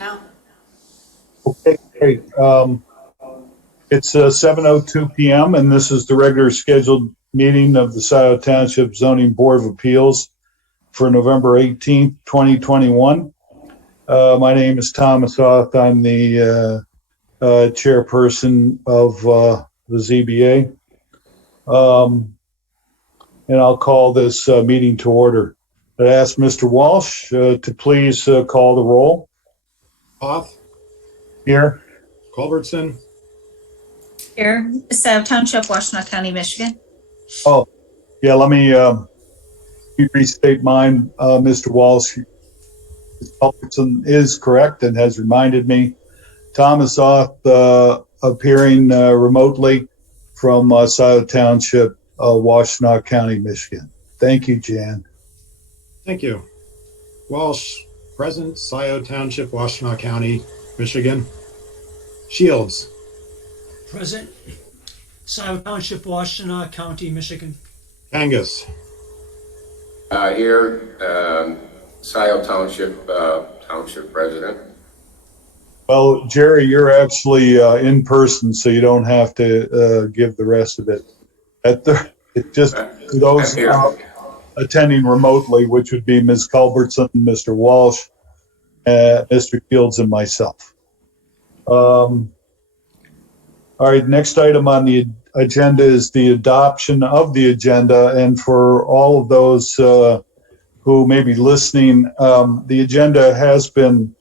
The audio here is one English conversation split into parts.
now. Okay, great. It's 7:02 p.m. and this is the regular scheduled meeting of the Scio Township Zoning Board of Appeals for November 18th, 2021. My name is Thomas Oth. I'm the chairperson of the ZBA. And I'll call this meeting to order. I ask Mr. Walsh to please call the roll. Oth. Here. Culbertson. Here, Scio Township, Washtenaw County, Michigan. Oh, yeah, let me restate mine. Mr. Walsh, Culbertson is correct and has reminded me. Thomas Oth appearing remotely from Scio Township, Washtenaw County, Michigan. Thank you, Jan. Thank you. Walsh, present, Scio Township, Washtenaw County, Michigan. Shields. Present, Scio Township, Washtenaw County, Michigan. Angus. Here, Scio Township, Township President. Well, Jerry, you're actually in person, so you don't have to give the rest of it. It's just for those attending remotely, which would be Ms. Culbertson, Mr. Walsh, Mr. Fields, and myself. All right, next item on the agenda is the adoption of the agenda. And for all of those who may be listening, the agenda has been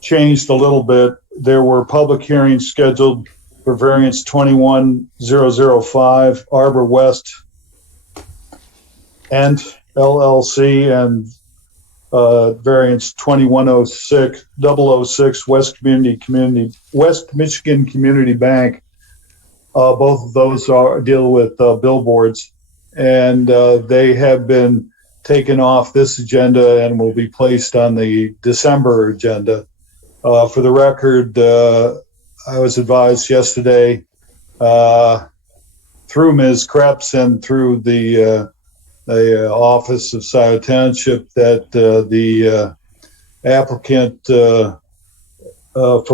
changed a little bit. There were public hearings scheduled for variance 21005 Arbor West and LLC and variance 2106006 West Michigan Community Bank. Both of those deal with billboards, and they have been taken off this agenda and will be placed on the December agenda. For the record, I was advised yesterday through Ms. Krebs and through the office of Scio Township that the applicant for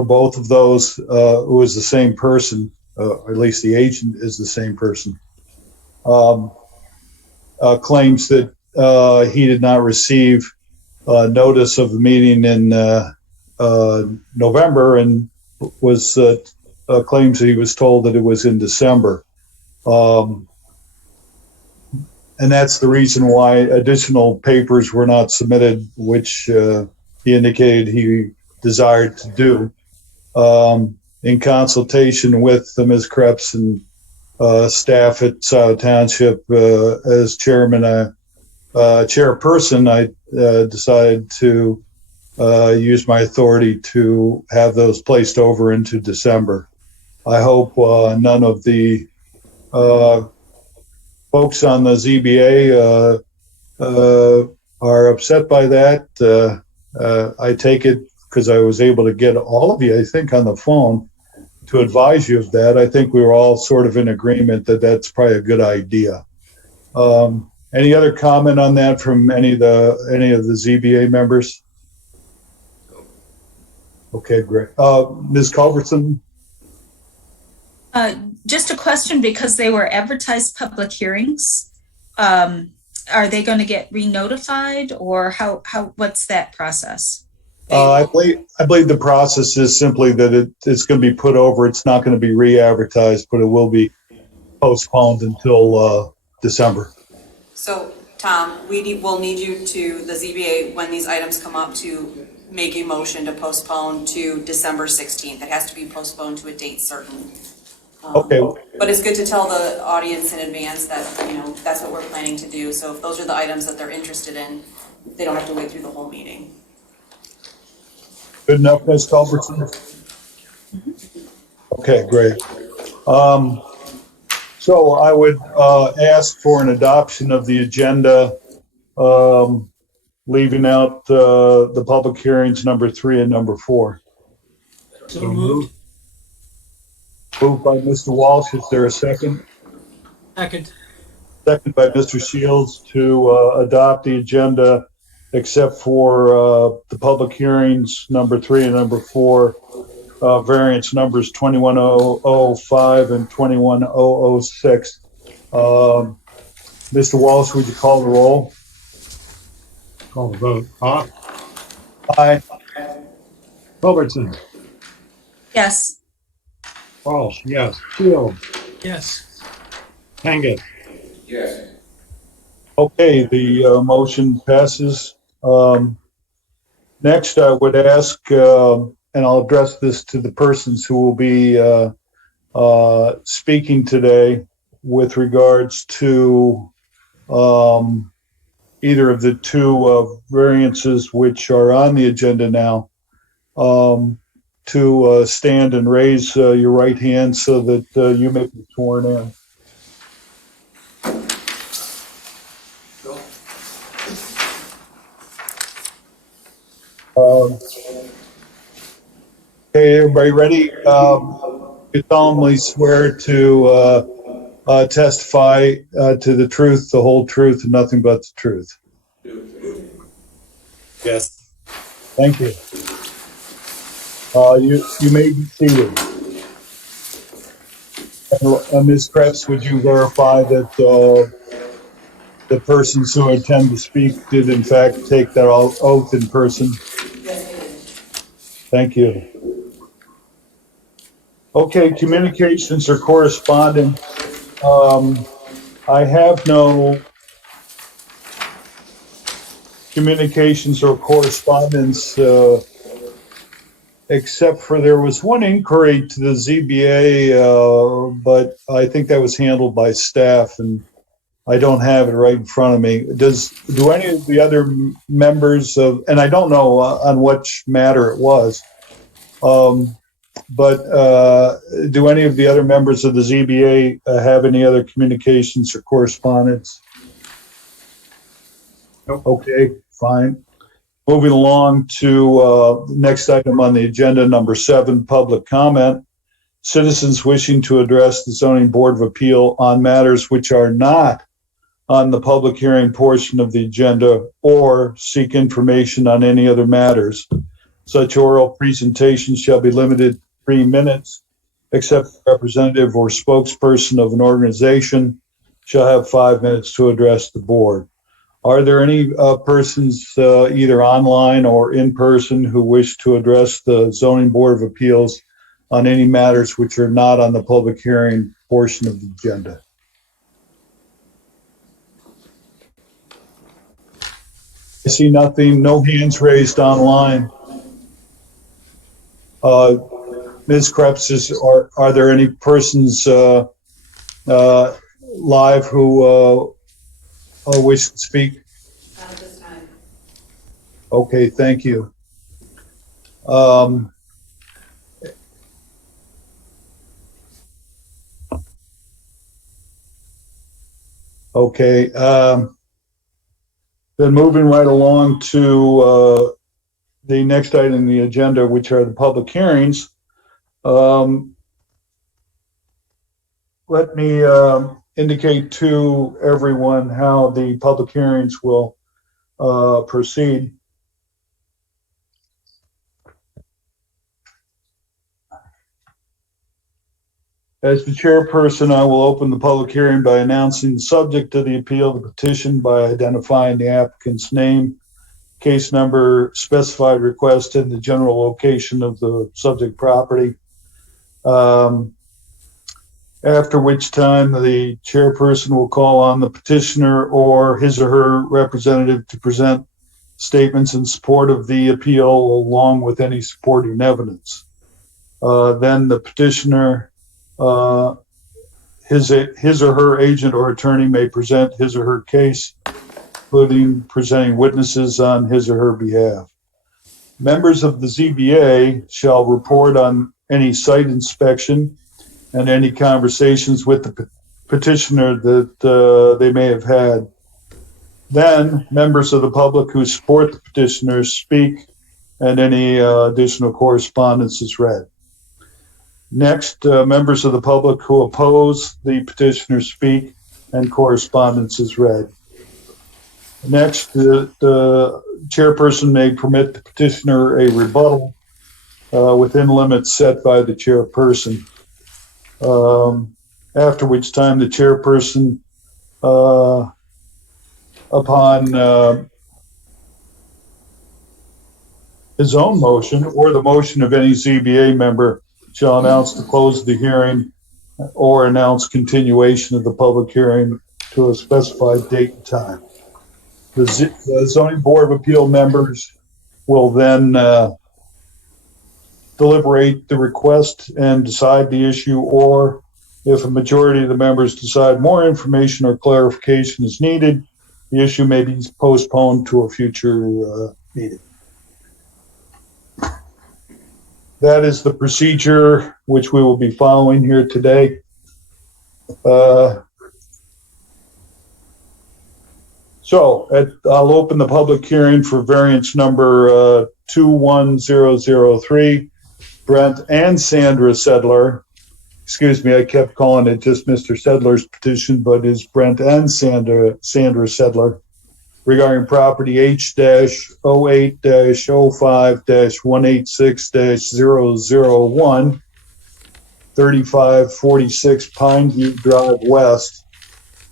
both of those, who is the same person, or at least the agent is the same person, claims that he did not receive notice of the meeting in November and was claims that he was told that it was in December. And that's the reason why additional papers were not submitted, which he indicated he desired to do. In consultation with Ms. Krebs and staff at Scio Township, as chairperson, I decided to use my authority to have those placed over into December. I hope none of the folks on the ZBA are upset by that. I take it because I was able to get all of you, I think, on the phone to advise you of that. I think we were all sort of in agreement that that's probably a good idea. Any other comment on that from any of the ZBA members? Okay, great. Ms. Culbertson? Just a question, because they were advertised public hearings. Are they going to get re-notified, or what's that process? I believe the process is simply that it's going to be put over. It's not going to be re-advertised, but it will be postponed until December. So, Tom, we'll need you to, the ZBA, when these items come up, to make a motion to postpone to December 16th. It has to be postponed to a date certain. Okay. But it's good to tell the audience in advance that, that's what we're planning to do. So if those are the items that they're interested in, they don't have to wait through the whole meeting. Good enough, Ms. Culbertson? Okay, great. So I would ask for an adoption of the agenda, leaving out the public hearings number 3 and number 4. So moved. Moved by Mr. Walsh. Is there a second? Second. Second by Mr. Shields to adopt the agenda except for the public hearings number 3 and number 4, variance numbers 21005 and 21006. Mr. Wallace, would you call the roll? Call the vote. Hoff, Aye. Culbertson, Yes. Walsh, yes. Shields, Yes. Kangas. Yes. Okay, the motion passes. Next, I would ask, and I'll address this to the persons who will be speaking today with regards to either of the two variances which are on the agenda now, to stand and raise your right hand so that you may be sworn in. Okay, everybody ready? You solemnly swear to testify to the truth, the whole truth, and nothing but the truth. Yes. Thank you. You may be seated. Ms. Krebs, would you verify that the persons who intend to speak did in fact take that oath in person? Thank you. Okay, communications or correspondence. I have no communications or correspondence except for there was one inquiry to the ZBA, but I think that was handled by staff and I don't have it right in front of me. Do any of the other members of, and I don't know on which matter it was, but do any of the other members of the ZBA have any other communications or correspondence? Nope. Okay, fine. Moving along to the next item on the agenda, number 7, public comment. Citizens wishing to address the Zoning Board of Appeal on matters which are not on the public hearing portion of the agenda or seek information on any other matters. Such oral presentation shall be limited to 3 minutes, except the representative or spokesperson of an organization shall have 5 minutes to address the board. Are there any persons either online or in person who wish to address the Zoning Board of Appeals on any matters which are not on the public hearing portion of the agenda? I see nothing, no hands raised online. Ms. Krebs, are there any persons live who wish to speak? Not at this time. Okay, thank you. Okay, then moving right along to the next item on the agenda, which are the public hearings. Let me indicate to everyone how the public hearings will proceed. As the chairperson, I will open the public hearing by announcing the subject of the appeal, the petition, by identifying the applicant's name, case number, specified request, and the general location of the subject property. After which time the chairperson will call on the petitioner or his or her representative to present statements in support of the appeal along with any supporting evidence. Then the petitioner, his or her agent or attorney may present his or her case, including presenting witnesses on his or her behalf. Members of the ZBA shall report on any site inspection and any conversations with the petitioner that they may have had. Then members of the public who support the petitioner speak and any additional correspondence is read. Next, members of the public who oppose the petitioner speak and correspondence is read. Next, the chairperson may permit the petitioner a rebuttal within limits set by the chairperson. After which time the chairperson, upon his own motion or the motion of any ZBA member, shall announce the close of the hearing or announce continuation of the public hearing to a specified date and time. The zoning board of appeal members will then deliberate the request and decide the issue, or if a majority of the members decide more information or clarification is needed, the issue may be postponed to a future meeting. That is the procedure which we will be following here today. I'll open the public hearing for variance number 21003, Brent and Sandra Sedler. Excuse me, I kept calling it just Mr. Sedler's petition, but it's Brent and Sandra Sedler regarding property H-08-05-186-001, 3546 Pineview Drive West,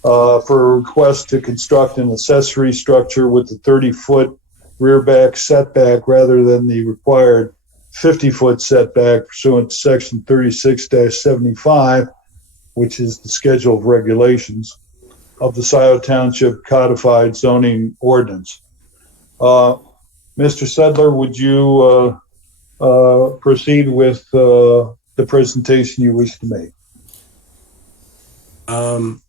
for a request to construct an accessory structure with a 30-foot rear back setback rather than the required 50-foot setback pursuant to section 36-75, which is the schedule of regulations of the Scio Township Codified Zoning Ordinance. Mr. Sedler, would you proceed with the presentation you wish to make? Hold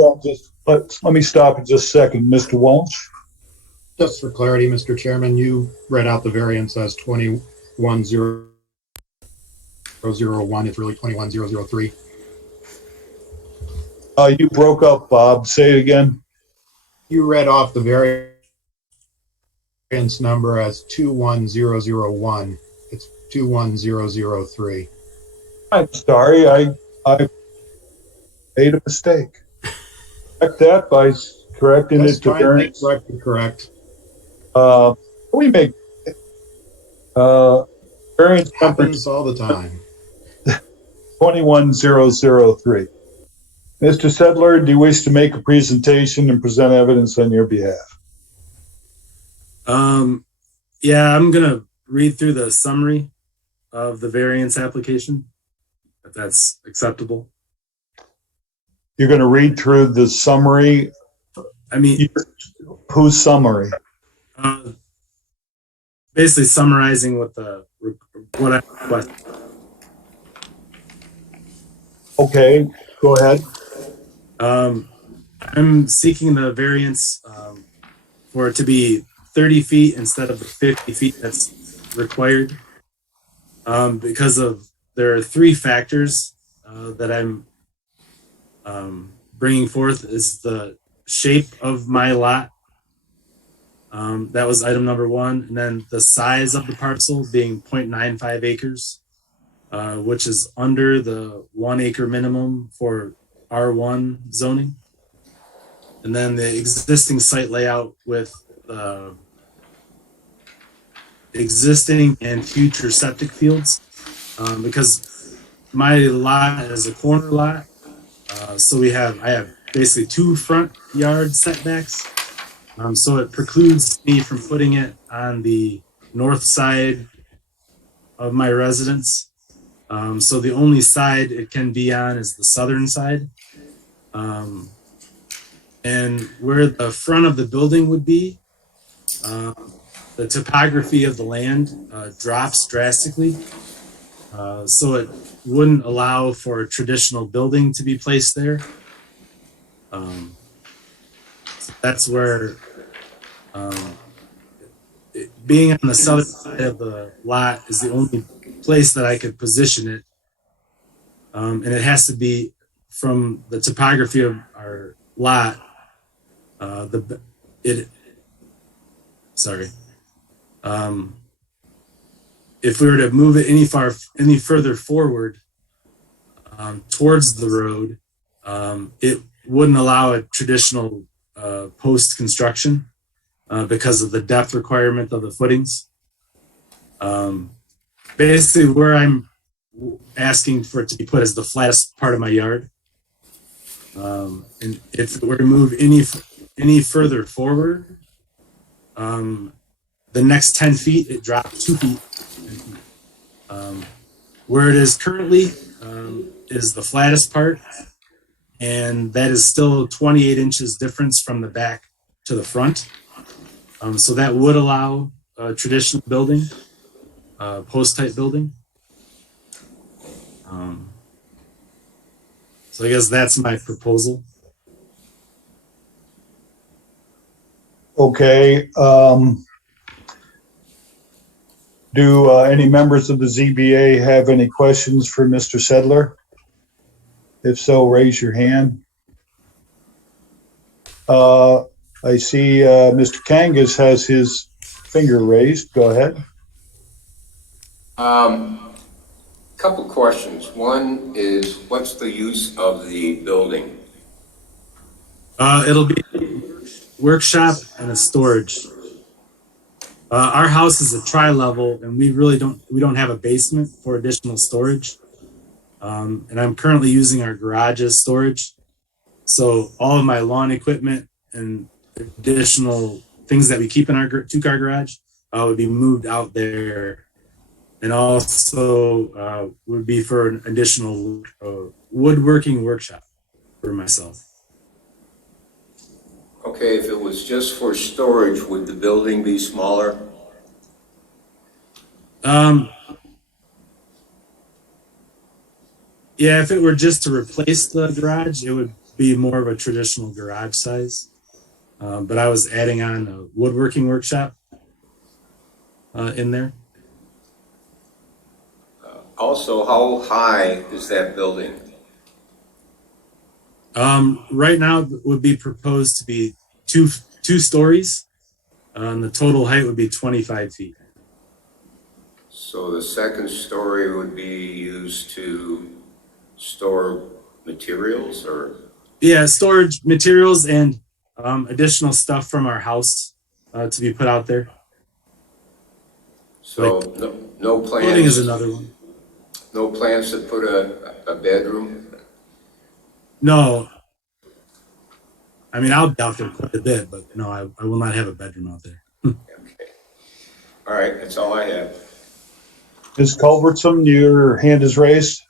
on, let me stop in just a second. Mr. Walsh? Just for clarity, Mr. Chairman, you read out the variance as 21001. It's really 21003. You broke up, Bob. Say it again. You read off the variance number as 21001. It's 21003. I'm sorry. I made a mistake. Correct that by correcting it to variance. Correct. We make variance number Happens all the time. 21003. Mr. Sedler, do you wish to make a presentation and present evidence on your behalf? Yeah, I'm gonna read through the summary of the variance application, if that's acceptable. You're going to read through the summary. I mean, whose summary? Basically summarizing what I request. Okay, go ahead. I'm seeking the variance for it to be 30 feet instead of the 50 feet that's required, because there are three factors that I'm bringing forth. Is the shape of my lot. That was item number one. And then the size of the parcel being 0.95 acres, which is under the 1 acre minimum for R1 zoning. And then the existing site layout with existing and future septic fields, because my lot is a corner lot. So I have basically 2 front yard setbacks. So it precludes me from putting it on the north side of my residence. So the only side it can be on is the southern side. And where the front of the building would be, the topography of the land drops drastically. So it wouldn't allow for a traditional building to be placed there. So that's where, being on the southern side of the lot is the only place that I could position it. And it has to be from the topography of our lot. If we were to move it any further forward towards the road, it wouldn't allow a traditional post-construction because of the depth requirement of the footings. Basically, where I'm asking for it to be put is the flattest part of my yard. And if it were to move any further forward, the next 10 feet, it dropped 2 feet. Where it is currently is the flattest part, and that is still 28 inches difference from the back to the front. So that would allow a traditional building, post-type building. So I guess that's my proposal. Okay. Do any members of the ZBA have any questions for Mr. Sedler? If so, raise your hand. I see Mr. Kangas has his finger raised. Go ahead. Couple questions. One is, what's the use of the building? It'll be a workshop and a storage. Our house is a tri-level, and we don't have a basement for additional storage. And I'm currently using our garage as storage. So all of my lawn equipment and additional things that we keep in our 2-car garage would be moved out there. And also would be for an additional woodworking workshop for myself. Okay, if it was just for storage, would the building be smaller? Yeah, if it were just to replace the garage, it would be more of a traditional garage size. But I was adding on a woodworking workshop in there. Also, how high is that building? Right now it would be proposed to be two stories. And the total height would be 25 feet. So the second story would be used to store materials, or? Yeah, storage materials and additional stuff from our house to be put out there. So Like, no plans? Clothing is another one. No plans to put a bedroom? No. I mean, I'll be out there quite a bit, but no, I will not have a bedroom out there. Okay. All right, that's all I have. Ms. Culbertson, your hand is raised.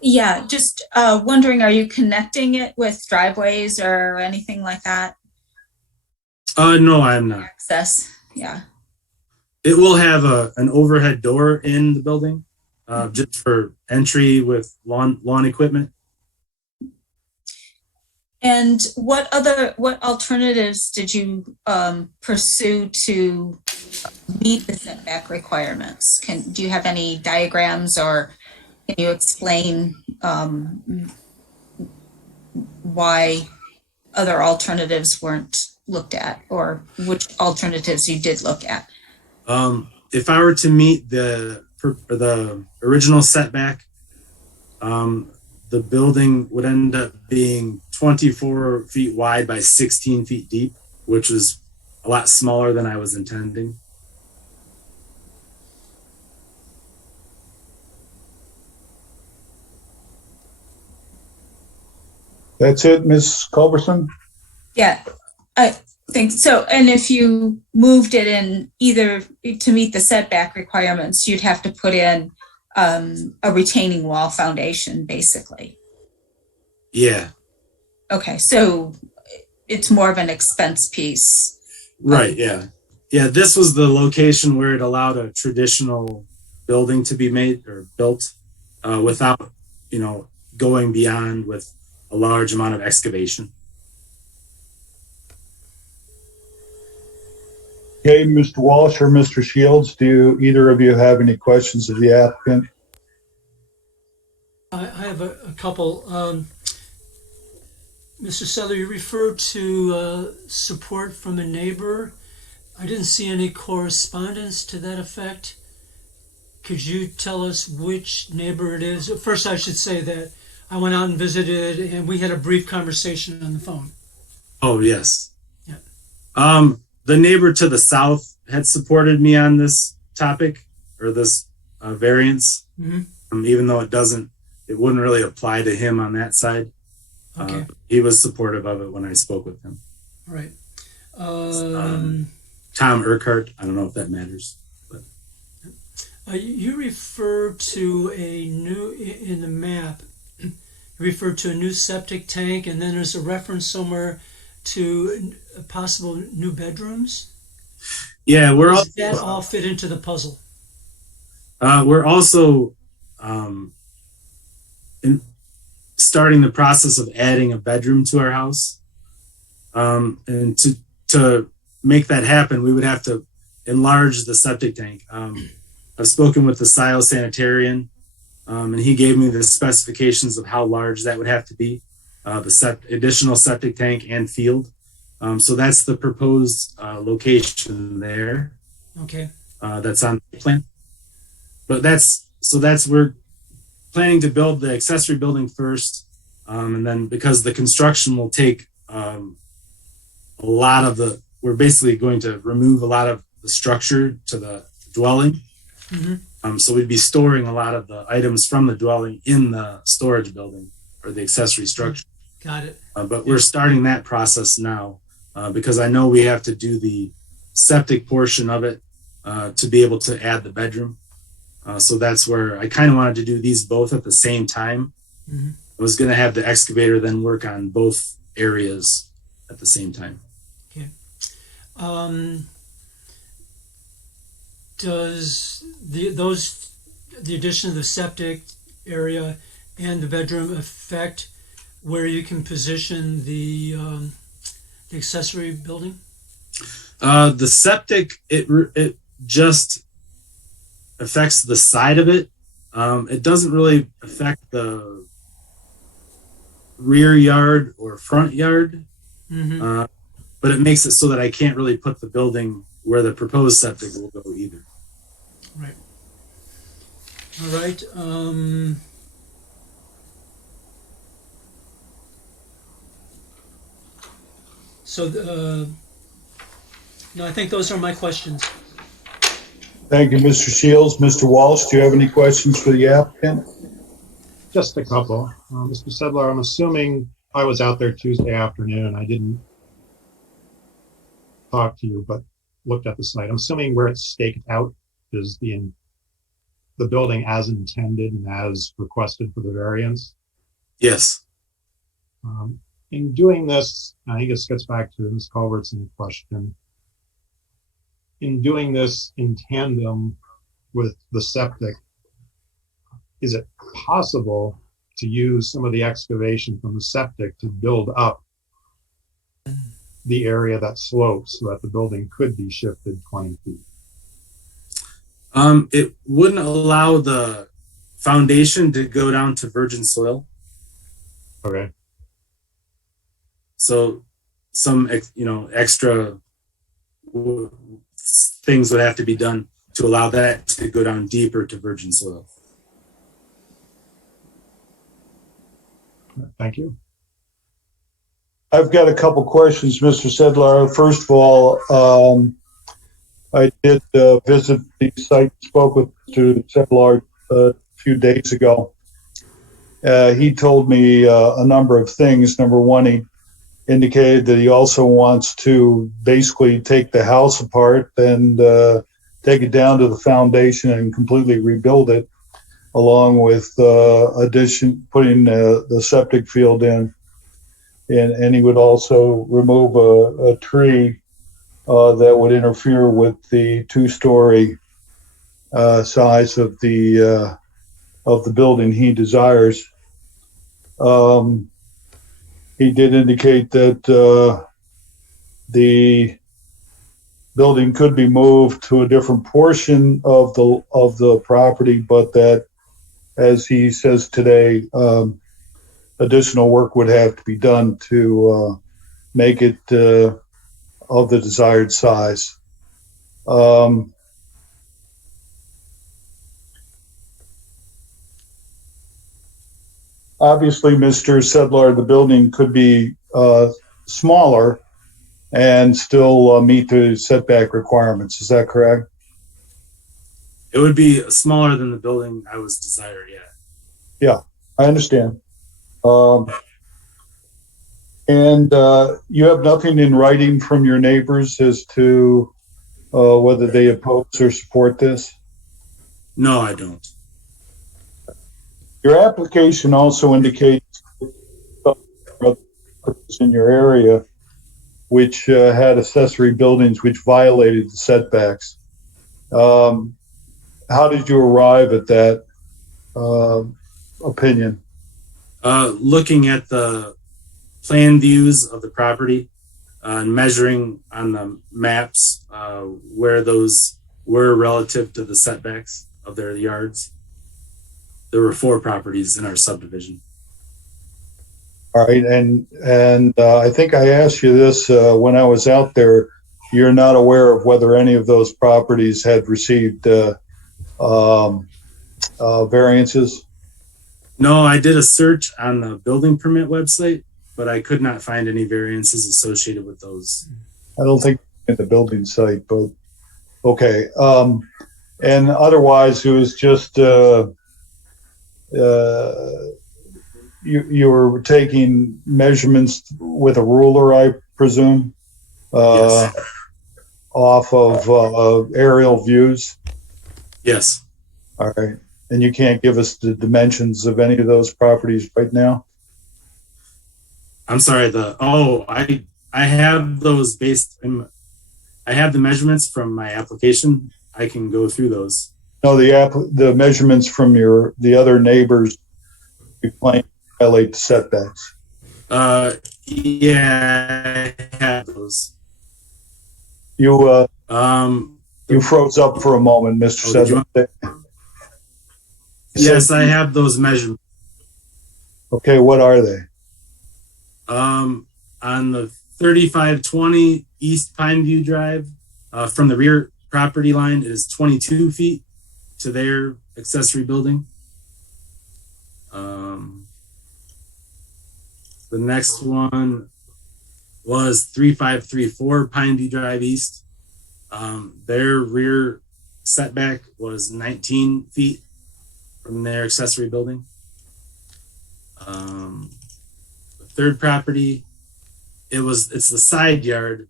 Yeah, just wondering, are you connecting it with driveways or anything like that? No, I'm not. Access, yeah. It will have an overhead door in the building, just for entry with lawn equipment. And what alternatives did you pursue to meet the setback requirements? Do you have any diagrams, or can you explain why other alternatives weren't looked at, or which alternatives you did look at? If I were to meet the original setback, the building would end up being 24 feet wide by 16 feet deep, which was a lot smaller than I was intending. That's it, Ms. Culbertson? Yeah, I think so. And if you moved it in either to meet the setback requirements, you'd have to put in a retaining wall foundation, basically. Yeah. Okay, so it's more of an expense piece. Right. Yeah. Yeah. This was the location where it allowed a traditional building to be made or built without, going beyond with a large amount of excavation. Okay, Mr. Walsh or Mr. Shields, do either of you have any questions of the applicant? I have a couple. Mr. Sedler, you referred to support from a neighbor. I didn't see any correspondence to that effect. Could you tell us which neighbor it is? First, I should say that I went out and visited, and we had a brief conversation on the phone. Oh, yes. Yeah. The neighbor to the south had supported me on this topic or this variance, even though it wouldn't really apply to him on that side. Okay. He was supportive of it when I spoke with him. All right. Tom Urquhart, I don't know if that matters. You refer to in the map, you refer to a new septic tank, and then there's a reference somewhere to possible new bedrooms. Yeah, Does that all fit into the puzzle? we're also starting the process of adding a bedroom to our house. And to make that happen, we would have to enlarge the septic tank. I've spoken with the Scio sanitarian, and he gave me the specifications of how large that would have to be, additional septic tank and field. So that's the proposed location there. Okay. That's on the plan. But we're planning to build the accessory building first, and then because the construction will take we're basically going to remove a lot of the structure to the dwelling. So we'd be storing a lot of the items from the dwelling in the storage building or the accessory structure. Got it. But we're starting that process now because I know we have to do the septic portion of it to be able to add the bedroom. So that's where I kind of wanted to do these both at the same time. I was going to have the excavator then work on both areas at the same time. Okay. Does the addition of the septic area and the bedroom affect where you can position the accessory building? The septic, it just affects the side of it. It doesn't really affect the rear yard or front yard, but it makes it so that I can't really put the building where the proposed septic will go either. Right. All right. No, I think those are my questions. Thank you, Mr. Shields. Mr. Walsh, do you have any questions for the applicant? Just a couple. Mr. Sedlar, I'm assuming I was out there Tuesday afternoon. I didn't talk to you, but looked at the site. I'm assuming where it's staked out is the building as intended and as requested for the variance. Yes. In doing this, I think this gets back to Ms. Culbertson's question. In doing this in tandem with the septic, is it possible to use some of the excavation from the septic to build up the area that slopes so that the building could be shifted 20 feet? It wouldn't allow the foundation to go down to virgin soil. Okay. So some, extra things would have to be done to allow that to go down deeper to virgin soil. Thank you. I've got a couple questions, Mr. Sedlar. First of all, I did visit the site, spoke with Mr. Sedlar a few days ago. He told me a number of things. Number one, he indicated that he also wants to basically take the house apart and take it down to the foundation and completely rebuild it, along with putting the septic field in. And he would also remove a tree that would interfere with the two-story size of the building he desires. He did indicate that the building could be moved to a different portion of the property, but that, as he says today, additional work would have to be done to make it of the desired size. obviously, Mr. Sedlar, the building could be smaller and still meet the setback requirements. Is that correct? It would be smaller than the building I was desired, yeah. Yeah, I understand. And you have nothing in writing from your neighbors as to whether they oppose or support this? No, I don't. Your application also indicates in your area which had accessory buildings which violated the setbacks. How did you arrive at that opinion? Looking at the plan views of the property and measuring on the maps where those were relative to the setbacks of their yards. There were 4 properties in our subdivision. All right, and I think I asked you this when I was out there. You're not aware of whether any of those properties had received variances? No, I did a search on the building permit website, but I could not find any variances associated with those. I don't think in the building site, but okay. And otherwise, it was just you were taking measurements with a ruler, I presume, Yes. off of aerial views. Yes. All right. And you can't give us the dimensions of any of those properties right now? I'm sorry. I have those I have the measurements from my application. I can go through those. No, the measurements from the other neighbors you claim violate the setbacks. Yeah, I have those. You Um, froze up for a moment, Mr. Sedgwick. Yes, I have those measurements. Okay, what are they? On the 3520 East Pineview Drive, from the rear property line, it is 22 feet to their accessory building. The next one was 3534 Pineview Drive East. Their rear setback was 19 feet from their accessory building. The third property, it's the side yard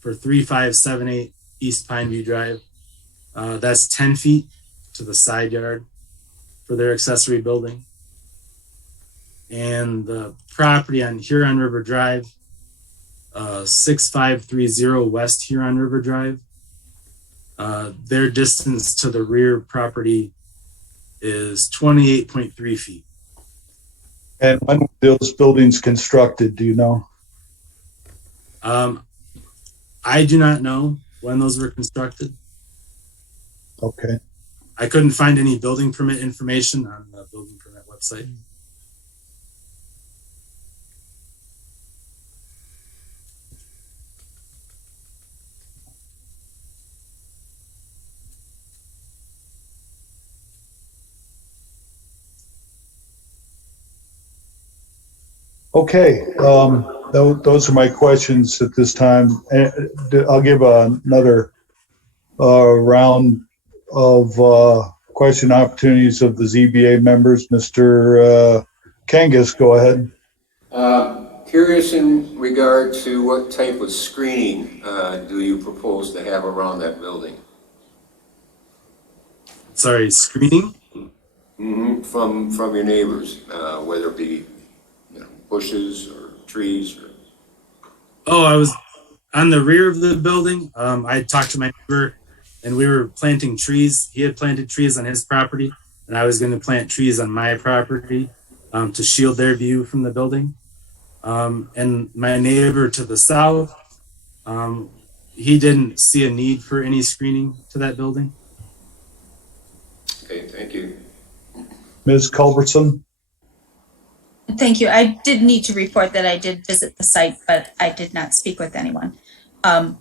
for 3578 East Pineview Drive. That's 10 feet to the side yard for their accessory building. And the property on Huron River Drive, 6530 West Huron River Drive, their distance to the rear property is 28.3 feet. And when were those buildings constructed, do you know? I do not know when those were constructed. Okay. I couldn't find any building permit information on the building permit website. Okay, those are my questions at this time. I'll give another round of question opportunities of the ZBA members. Mr. Kangas, go ahead. Curious in regard to what type of screening do you propose to have around that building? Sorry, screening? From your neighbors, whether it be bushes or trees or... Oh, I was on the rear of the building. I talked to my neighbor and we were planting trees. He had planted trees on his property and I was going to plant trees on my property to shield their view from the building. And my neighbor to the south, he didn't see a need for any screening to that building. Okay, thank you. Ms. Culbertson? Thank you. I did need to report that I did visit the site, but I did not speak with anyone. A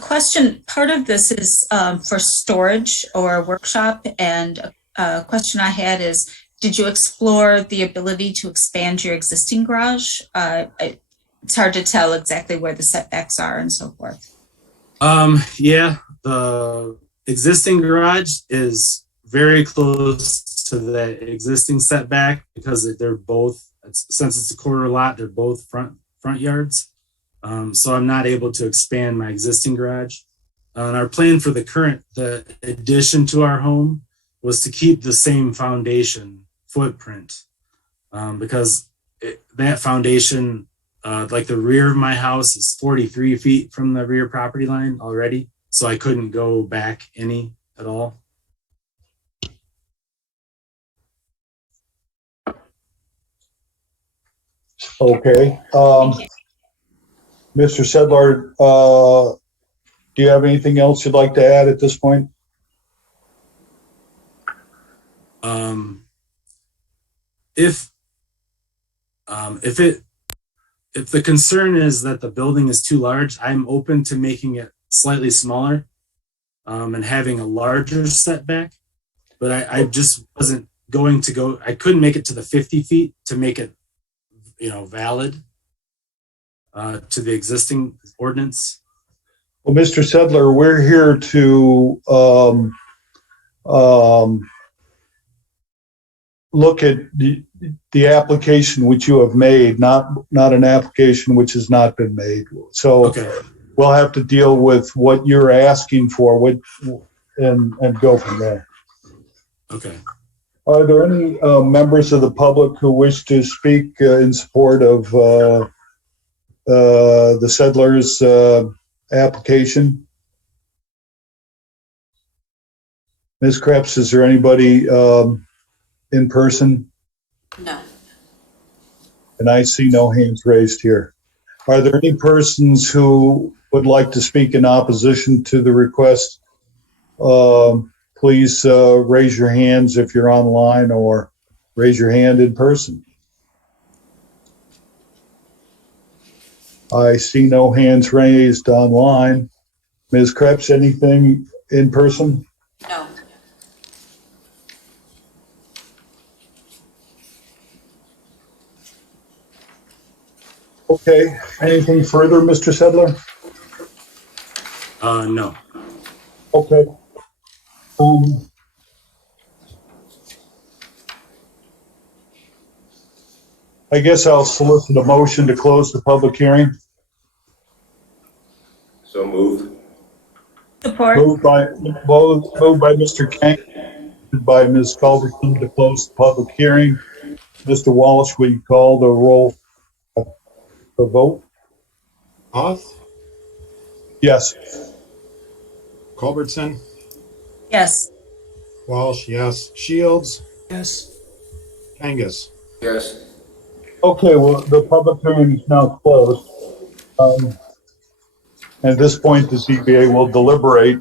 question, part of this is for storage or workshop, and a question I had is, did you explore the ability to expand your existing garage? It's hard to tell exactly where the setbacks are and so forth. Yeah, the existing garage is very close to the existing setback because they're both, since it's a quarter lot, they're both front yards. So I'm not able to expand my existing garage. And our plan for the addition to our home was to keep the same foundation footprint, because that foundation, like the rear of my house is 43 feet from the rear property line already. So I couldn't go back any at all. Okay. Mr. Sedlar, do you have anything else you'd like to add at this point? If the concern is that the building is too large, I'm open to making it slightly smaller, and having a larger setback. But I just wasn't going to go. I couldn't make it to the 50 feet to make it, valid to the existing ordinance. Well, Mr. Sedlar, we're here to look at the application which you have made, not an application which has not been made. So Okay. we'll have to deal with what you're asking for, and go from there. Okay. Are there any members of the public who wish to speak in support of the Sedlar's application? Ms. Krebs, is there anybody in person? No. And I see no hands raised here. Are there any persons who would like to speak in opposition to the request? Please raise your hands if you're online, or raise your hand in person. I see no hands raised online. Ms. Krebs, anything in person? No. Okay. Anything further, Mr. Sedlar? No. Okay. I guess I'll solicit a motion to close the public hearing. So moved. Support. Moved by Mr. Kank, seconded by Ms. Culbertson to close the public hearing. Mr. Walsh, will you call the roll for vote? Hoff, Yes. Culbertson, Yes. Walsh, yes. Shields, Yes. Kangas. Yes. Okay, well, the public hearing is now closed. At this point, the ZBA will deliberate.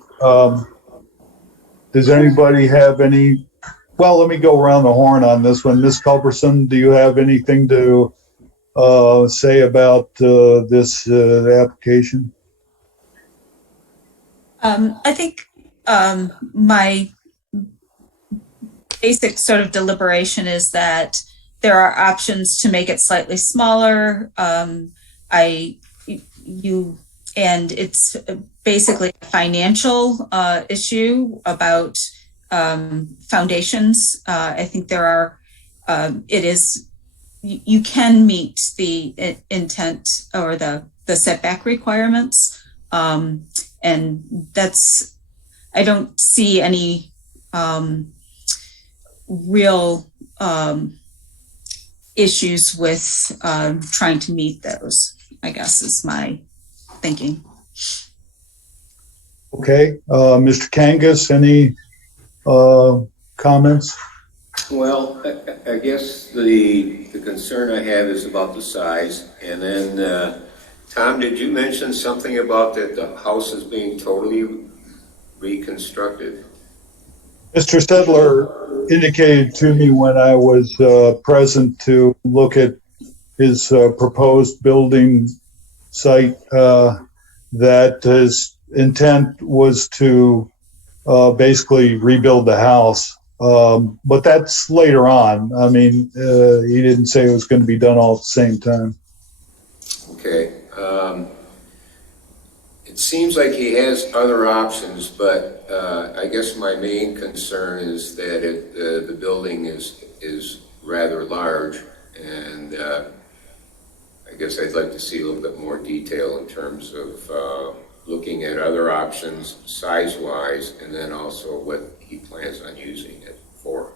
Does anybody have any, well, let me go around the horn on this one. Ms. Culbertson, do you have anything to say about this application? I think my basic sort of deliberation is that there are options to make it slightly smaller. And it's basically a financial issue about foundations. I think there are, you can meet the intent or the setback requirements. And that's, I don't see any real issues with trying to meet those, I guess is my thinking. Okay, Mr. Kangas, any comments? Well, I guess the concern I have is about the size. And then, Tom, did you mention something about that the house is being totally reconstructed? Mr. Sedlar indicated to me when I was present to look at his proposed building site that his intent was to basically rebuild the house. But that's later on. I mean, he didn't say it was going to be done all at the same time. Okay. It seems like he has other options, but I guess my main concern is that the building is rather large, and I guess I'd like to see a little bit more detail in terms of looking at other options size-wise, and then also what he plans on using it for.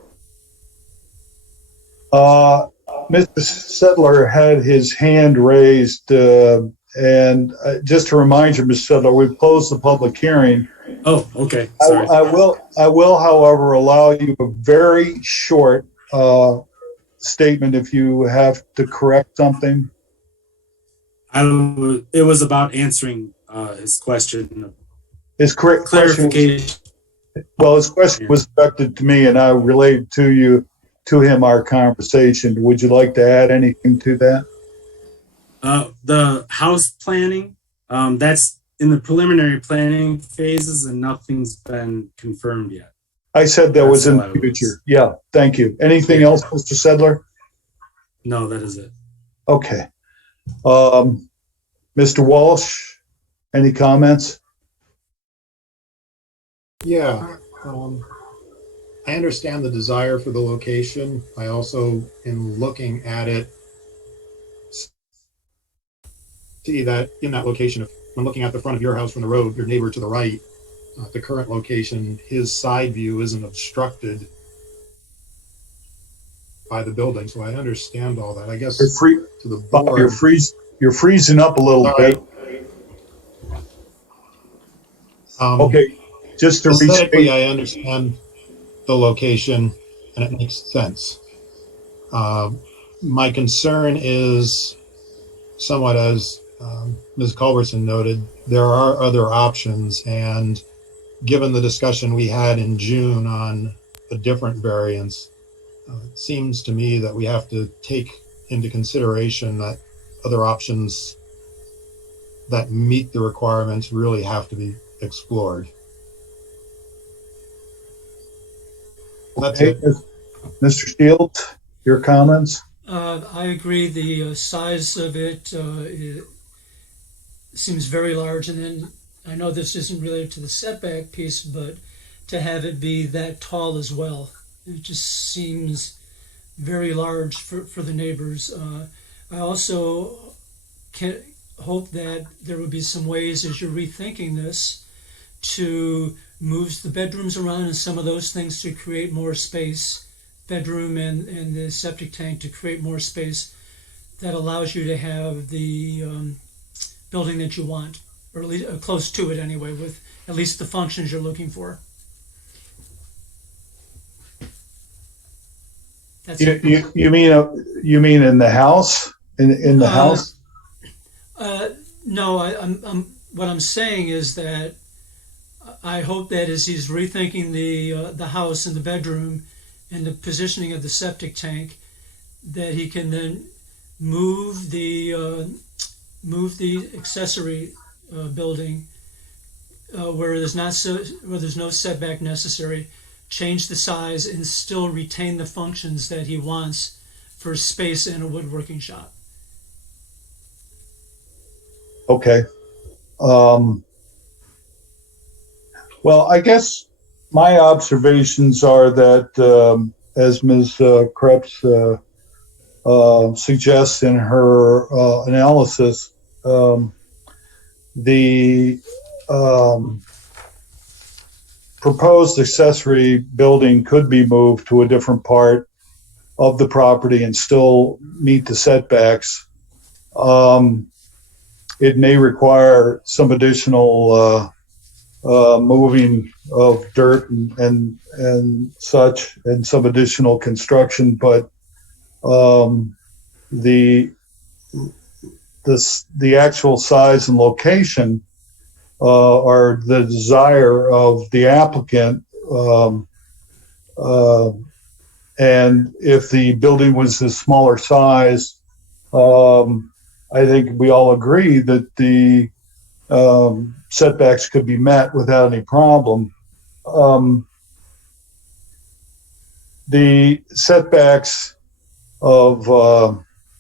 Mr. Settler had his hand raised, and just to remind you, Mr. Settler, we've closed the public hearing. Oh, okay. Sorry. I will, however, allow you a very short statement if you have to correct something. It was about answering his question. His question was, Clarification. well, his question was directed to me, and I relayed to him our conversation. Would you like to add anything to that? The house planning, that's in the preliminary planning phases, and nothing's been confirmed yet. I said that was in That's the all I was- future. Yeah, thank you. Anything else, Mr. Sedler? No, that is it. Okay. Mr. Walsh, any comments? Yeah, I understand the desire for the location. I also, in looking at it, see that in that location, when looking at the front of your house from the road, your neighbor to the right, the current location, his side view isn't obstructed by the building. So I understand all that. I guess to the board. You're freezing up a little Sorry. bit. Okay, just to Aesthetically, restate. I understand the location and it makes sense. My concern is somewhat as Ms. Culbertson noted, there are other options, and given the discussion we had in June on a different variance, it seems to me that we have to take into consideration that other options that meet the requirements really have to be explored. That's Okay, it. Mr. Shields, your comments? I agree. The size of it seems very large, and then I know this isn't related to the setback piece, but to have it be that tall as well, it just seems very large for the neighbors. I also can hope that there would be some ways, as you're rethinking this, to move the bedrooms around and some of those things to create more space, bedroom and the septic tank to create more space that allows you to have the building that you want, or at least close to it anyway, with at least the functions you're looking for. That's it. You mean in the house? In the house? No, I'm what I'm saying is that I hope that as he's rethinking the house and the bedroom and the positioning of the septic tank, that he can then move the accessory building where there's no setback necessary, change the size and still retain the functions that he wants for space in a woodworking shop. Okay. Well, I guess my observations are that, as Ms. Krebs suggests in her analysis, the proposed accessory building could be moved to a different part of the property and still meet the setbacks. It may require some additional moving of dirt and such, and some additional construction, but the actual size and location are the desire of the applicant. And if the building was a smaller size, I think we all agree that the setbacks could be met without any problem. the setbacks of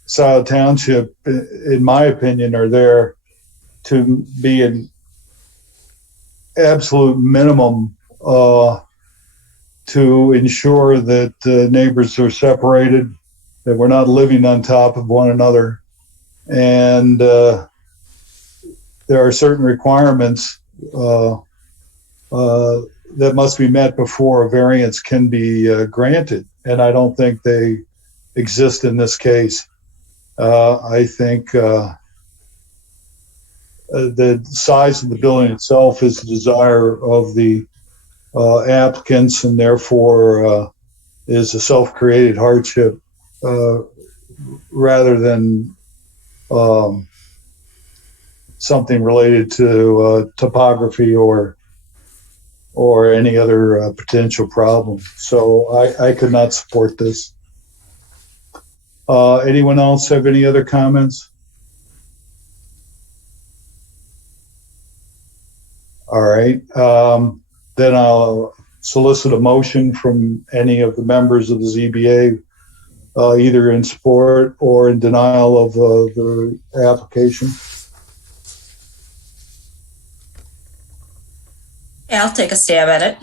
Scio Township, in my opinion, are there to be an absolute minimum to ensure that neighbors are separated, that we're not living on top of one another. And there are certain requirements that must be met before a variance can be granted. And I don't think they exist in this case. I think the size of the building itself is the desire of the applicants, and therefore is a self-created hardship rather than something related to topography or any other potential problem. So I could not support this. Anyone else have any other comments? All right. Then I'll solicit a motion from any of the members of the ZBA, either in support or in denial of the application. Yeah, I'll take a stab at it.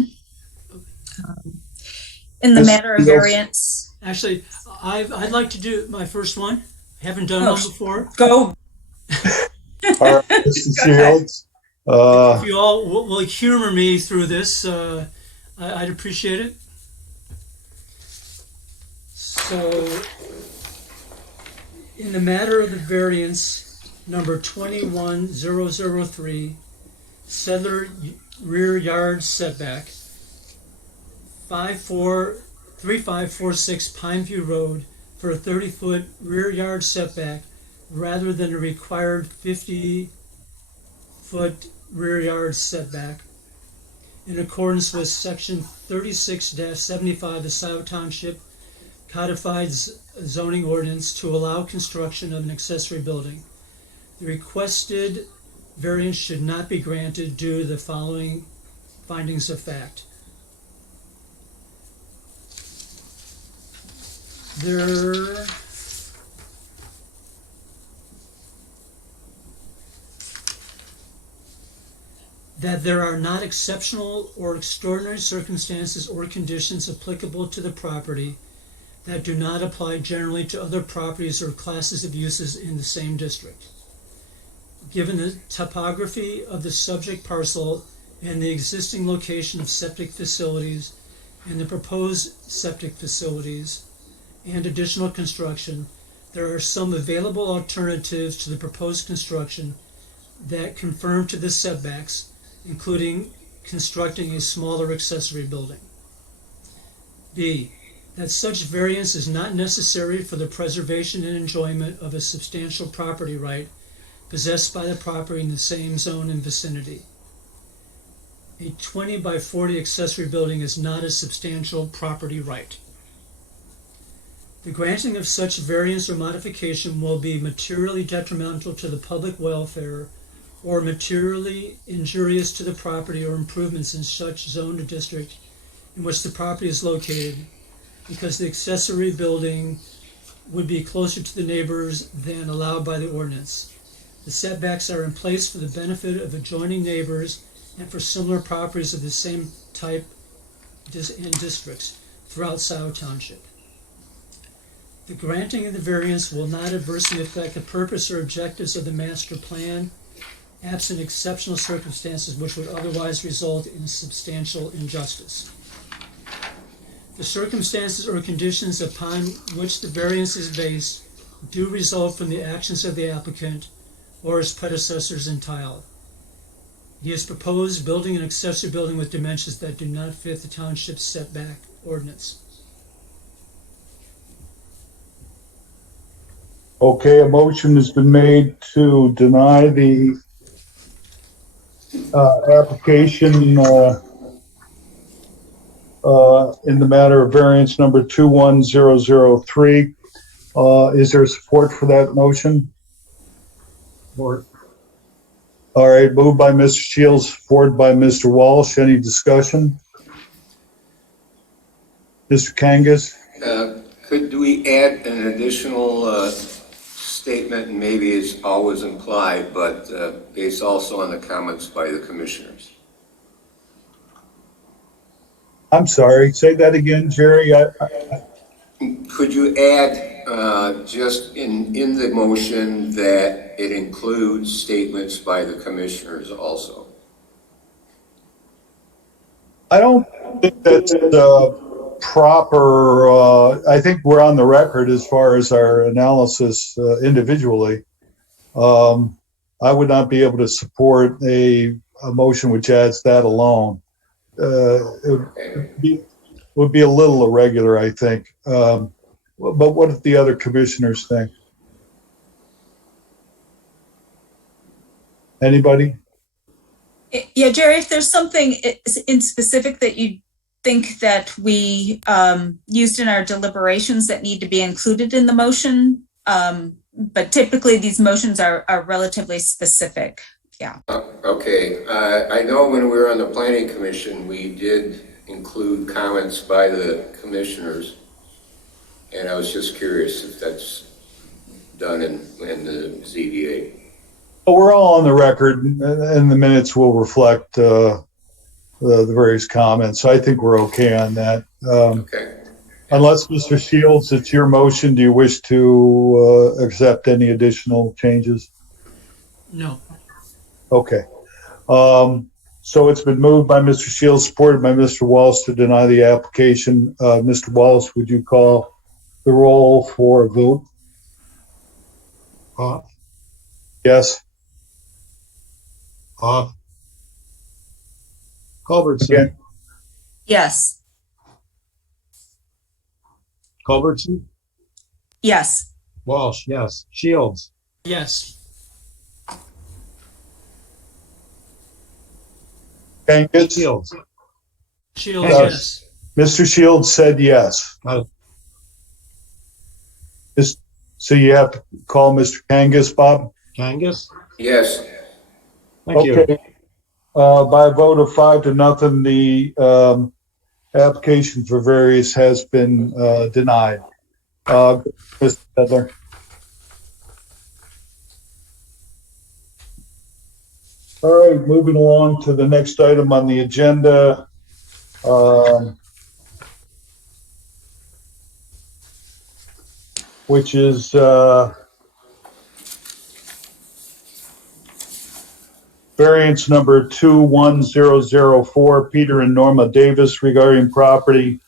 In the Ms. matter of Fields? variance, Actually, I'd like to do my first one. Haven't done one before. go. All right, Mr. Go ahead. Shields. If you all will humor me through this, I'd appreciate it. So, in the matter of the variance number 21003, Settler rear yard setback, 3546 Pineview Road, for a 30-foot rear yard setback rather than a required 50-foot rear yard setback, in accordance with section 36-75 of the Scio Township Codified Zoning Ordinance to allow construction of an accessory building. The requested variance should not be granted due to the following findings of fact. That there are not exceptional or extraordinary circumstances or conditions applicable to the property that do not apply generally to other properties or classes of uses in the same district. Given the topography of the subject parcel and the existing location of septic facilities and the proposed septic facilities and additional construction, there are some available alternatives to the proposed construction that conform to the setbacks, including constructing a smaller accessory building. B, that such variance is not necessary for the preservation and enjoyment of a substantial property right possessed by the property in the same zone and vicinity. A 20 by 40 accessory building is not a substantial property right. The granting of such variance or modification will be materially detrimental to the public welfare or materially injurious to the property or improvements in such zone or district in which the property is located, because the accessory building would be closer to the neighbors than allowed by the ordinance. The setbacks are in place for the benefit of adjoining neighbors and for similar properties of the same type and districts throughout Scio Township. The granting of the variance will not adversely affect the purpose or objectives of the master plan, absent exceptional circumstances which would otherwise result in substantial injustice. The circumstances or conditions upon which the variance is based do result from the actions of the applicant or his predecessors in tile. He has proposed building an accessory building with dimensions that do not fit the township's setback ordinance. Okay, a motion has been made to deny the application in the matter of variance number 21003. Is there support for that motion? Support. All right, moved by Mr. Shields, supported by Mr. Walsh. Any discussion? Mr. Kangas? Could we add an additional statement, and maybe it's always implied, but based also on the comments by the commissioners? I'm sorry, say that again, Jerry. Could you add just in the motion that it includes statements by the commissioners also? I don't think that's proper. I think we're on the record as far as our analysis individually. I would not be able to support a motion which adds that alone. Would be a little irregular, I think. But what if the other commissioners think? Anybody? Yeah, Jerry, if there's something in specific that you think that we used in our deliberations that need to be included in the motion, but typically these motions are relatively specific. Yeah. Okay. I know when we were on the planning commission, we did include comments by the commissioners, and I was just curious if that's done in the ZBA. But we're all on the record, and the minutes will reflect the various comments. So I think we're okay on that. Okay. Unless, Mr. Shields, it's your motion, do you wish to accept any additional changes? No. Okay. So it's been moved by Mr. Shields, supported by Mr. Walsh to deny the application. Mr. Walsh, would you call the roll for a vote? Off. Yes. Off. Culbertson. Again. Yes. Culbertson. Yes. Walsh, yes. Shields. Yes. Kangas? Shields. Shields, Yes. yes. Mr. Shields said yes. Got it. So you have to call Mr. Kangas, Bob? Kangas. Yes. Thank you. Okay. By a vote of 5-0, the application for variance has been denied. Mr. Pedler. All right, moving along to the next item on the agenda. Which is variance number 21004, Peter and Norma Davis regarding property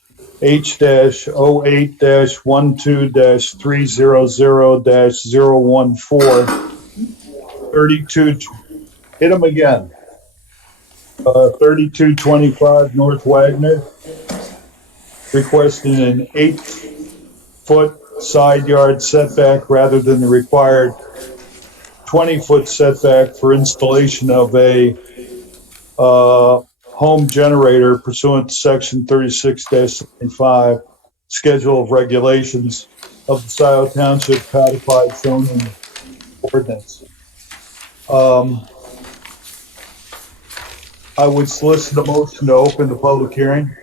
H-08-12-12-300-014, 32, hit them again. 3225 North Wagner, requesting an 8-foot side yard setback rather than the required 20-foot setback for installation of a home generator pursuant to section 36-75 schedule of regulations of the Scio Township codified zoning ordinance. I would solicit a motion to open the public hearing.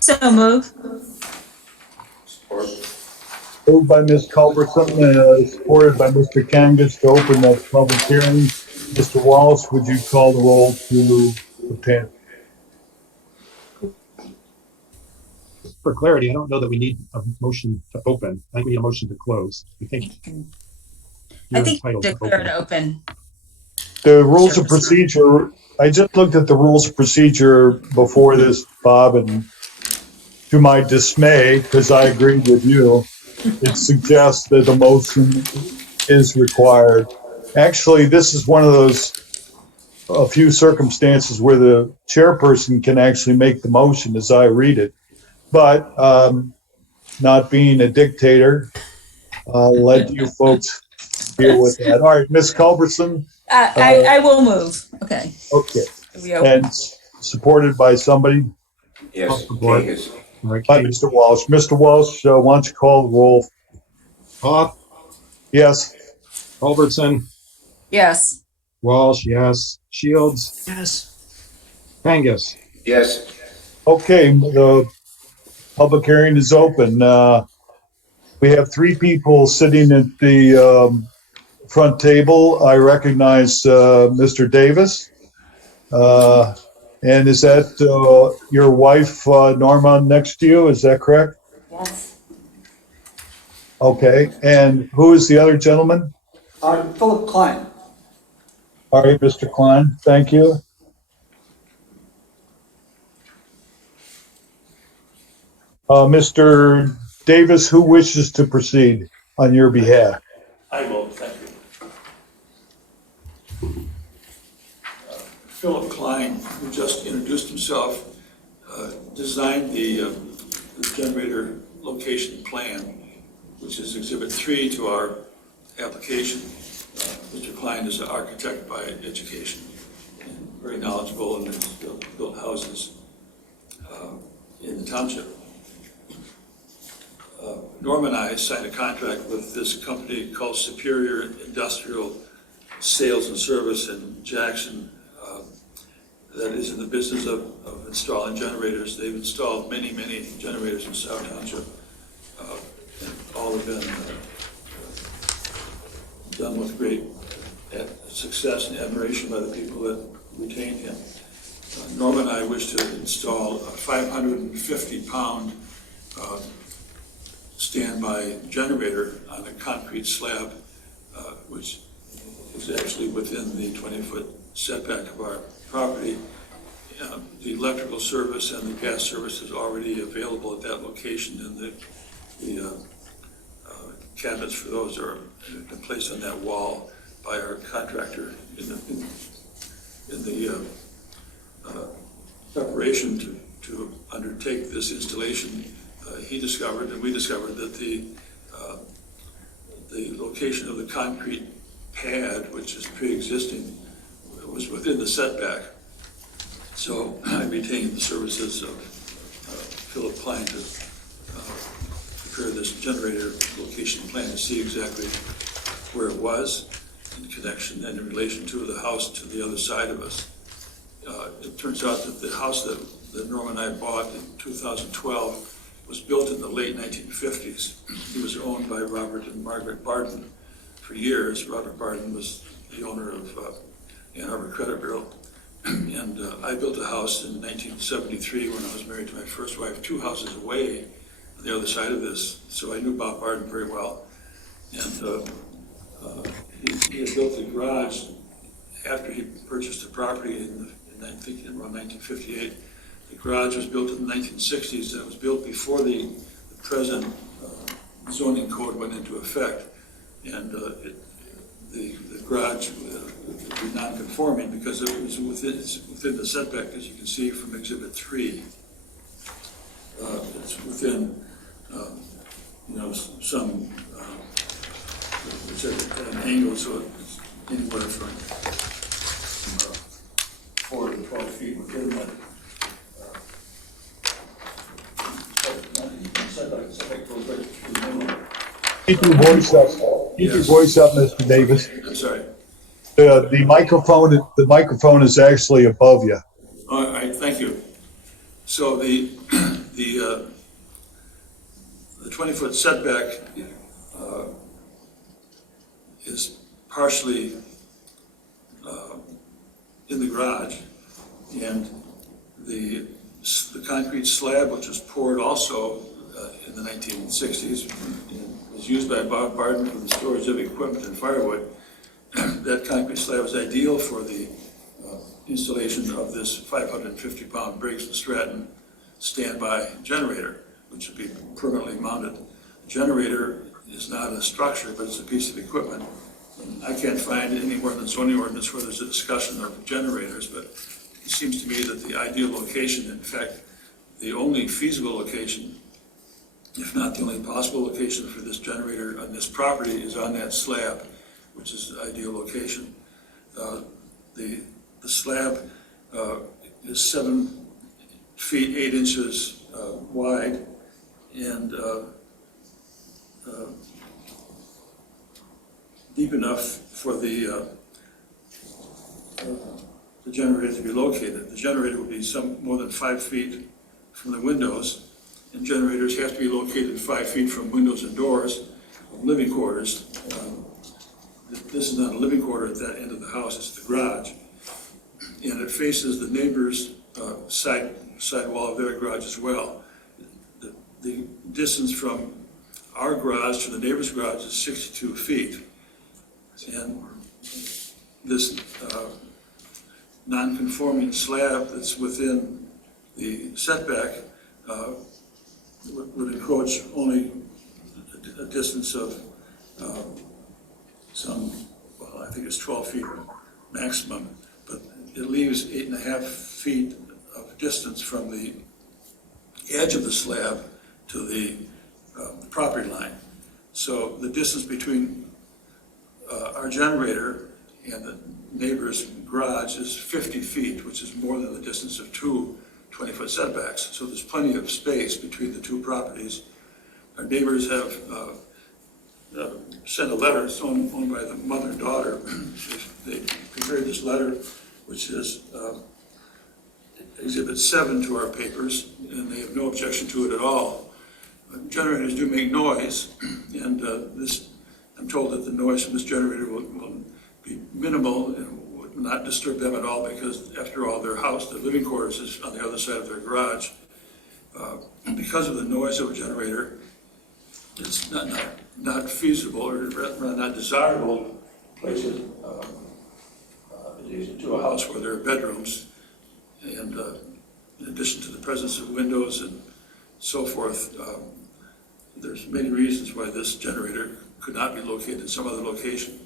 So move. Support. Moved by Ms. Culbertson, supported by Mr. Kangas to open the public hearing. Mr. Wallace, would you call the roll to obtain? For clarity, I don't know that we need a motion to open. I think we need a motion to close. I think I you're think entitled to declare open. it open. The rules of procedure, I just looked at the rules of procedure before this, Bob, and to my dismay, because I agreed with you, it suggests that a motion is required. Actually, this is one of those a few circumstances where the chairperson can actually make the motion as I read it. But not being a dictator, I'll let you folks deal with that. All right, Ms. Culbertson. I will move. Okay. Okay. We open. And supported by somebody, Yes. Support. Kangas. All right, by Mr. Walsh. Mr. Walsh, why don't you call the roll? Off. Yes. Culbertson. Yes. Walsh, yes. Shields. Yes. Kangas. Yes. Okay, the public hearing is open. We have three people sitting at the front table. I recognize Mr. Davis. And is that your wife, Norma, next to you? Is that correct? Yes. Okay. And who is the other gentleman? Philip Klein. All right, Mr. Klein. Thank you. Mr. Davis, who wishes to proceed on your behalf? I will, thank you. Philip Klein, who just introduced himself, designed the generator location plan, which is Exhibit 3 to our application. Mr. Klein is an architect by education, and very knowledgeable, and has built houses in the township. Norm and I signed a contract with this company called Superior Industrial Sales and Service in Jackson that is in the business of installing generators. They've installed many, many generators in Scio Township. And all have been done with great success and admiration by the people that retained him. Norm and I wish to install a 550-pound standby generator on a concrete slab, which is actually within the 20-foot setback of our property. The electrical service and the gas service is already available at that location, and the cabinets for those are placed on that wall by our contractor in the preparation to undertake this installation. He discovered, and we discovered, that the location of the concrete pad, which is pre-existing, was within the setback. So I retained the services of Philip Klein to prepare this generator location plan to see exactly where it was in connection and in relation to the house to the other side of us. It turns out that the house that Norm and I bought in 2012 was built in the late 1950s. It was owned by Robert and Margaret Barden for years. Robert Barden was the owner of Ann Arbor Credit Bureau. And I built a house in 1973 when I was married to my first wife, 2 houses away on the other side of this. So I knew Bob Barden very well. And he had built the garage after he purchased the property I think around 1958. The garage was built in the 1960s, and it was built before the present zoning code went into effect. And the garage would be non-conforming because it was within the setback, as you can see from Exhibit 3. It's within, some, it's at an angle, so it's anywhere from 4 to 12 feet within that. Setback goes right through the middle. Keep your voice up. Keep your voice up, Mr. Davis. I'm sorry. The microphone is actually above you. All right, thank you. So the 20-foot setback is partially in the garage, and the concrete slab, which was poured also in the 1960s, was used by Bob Barden for the storage of equipment and firewood. That concrete slab is ideal for the installation of this 550-pound Briggs & Stratton standby generator, which would be permanently mounted. The generator is not a structure, but it's a piece of equipment. And I can't find anywhere in the zoning ordinance where there's a discussion of generators, but it seems to me that the ideal location, in fact, the only feasible location, if not the only possible location for this generator on this property, is on that slab, which is the ideal location. The slab is 7 feet 8 inches wide, and deep enough for the the generator to be located. The generator will be more than 5 feet from the windows, and generators have to be located 5 feet from windows and doors of living quarters. This is not a living quarter at that end of the house, it's the garage. And it faces the neighbor's side wall of their garage as well. The distance from our garage to the neighbor's garage is 62 feet. And this non-conforming slab that's within the setback would encroach only a distance of I think it's 12 feet maximum, but it leaves 8.5 feet of distance from the edge of the slab to the property line. So the distance between our generator and the neighbor's garage is 50 feet, which is more than the distance of two 20-foot setbacks. So there's plenty of space between the two properties. Our neighbors have sent a letter, it's owned by the mother and daughter. They prepared this letter, which is Exhibit 7 to our papers, and they have no objection to it at all. Generators do make noise, and I'm told that the noise from this generator will be minimal and would not disturb them at all, because after all, their house, their living quarters, is on the other side of their garage. And because of the noise of a generator, it's not feasible, or rather not desirable to place it adjacent to a house where there are bedrooms, and in addition to the presence of windows and so forth. There's many reasons why this generator could not be located in some other location.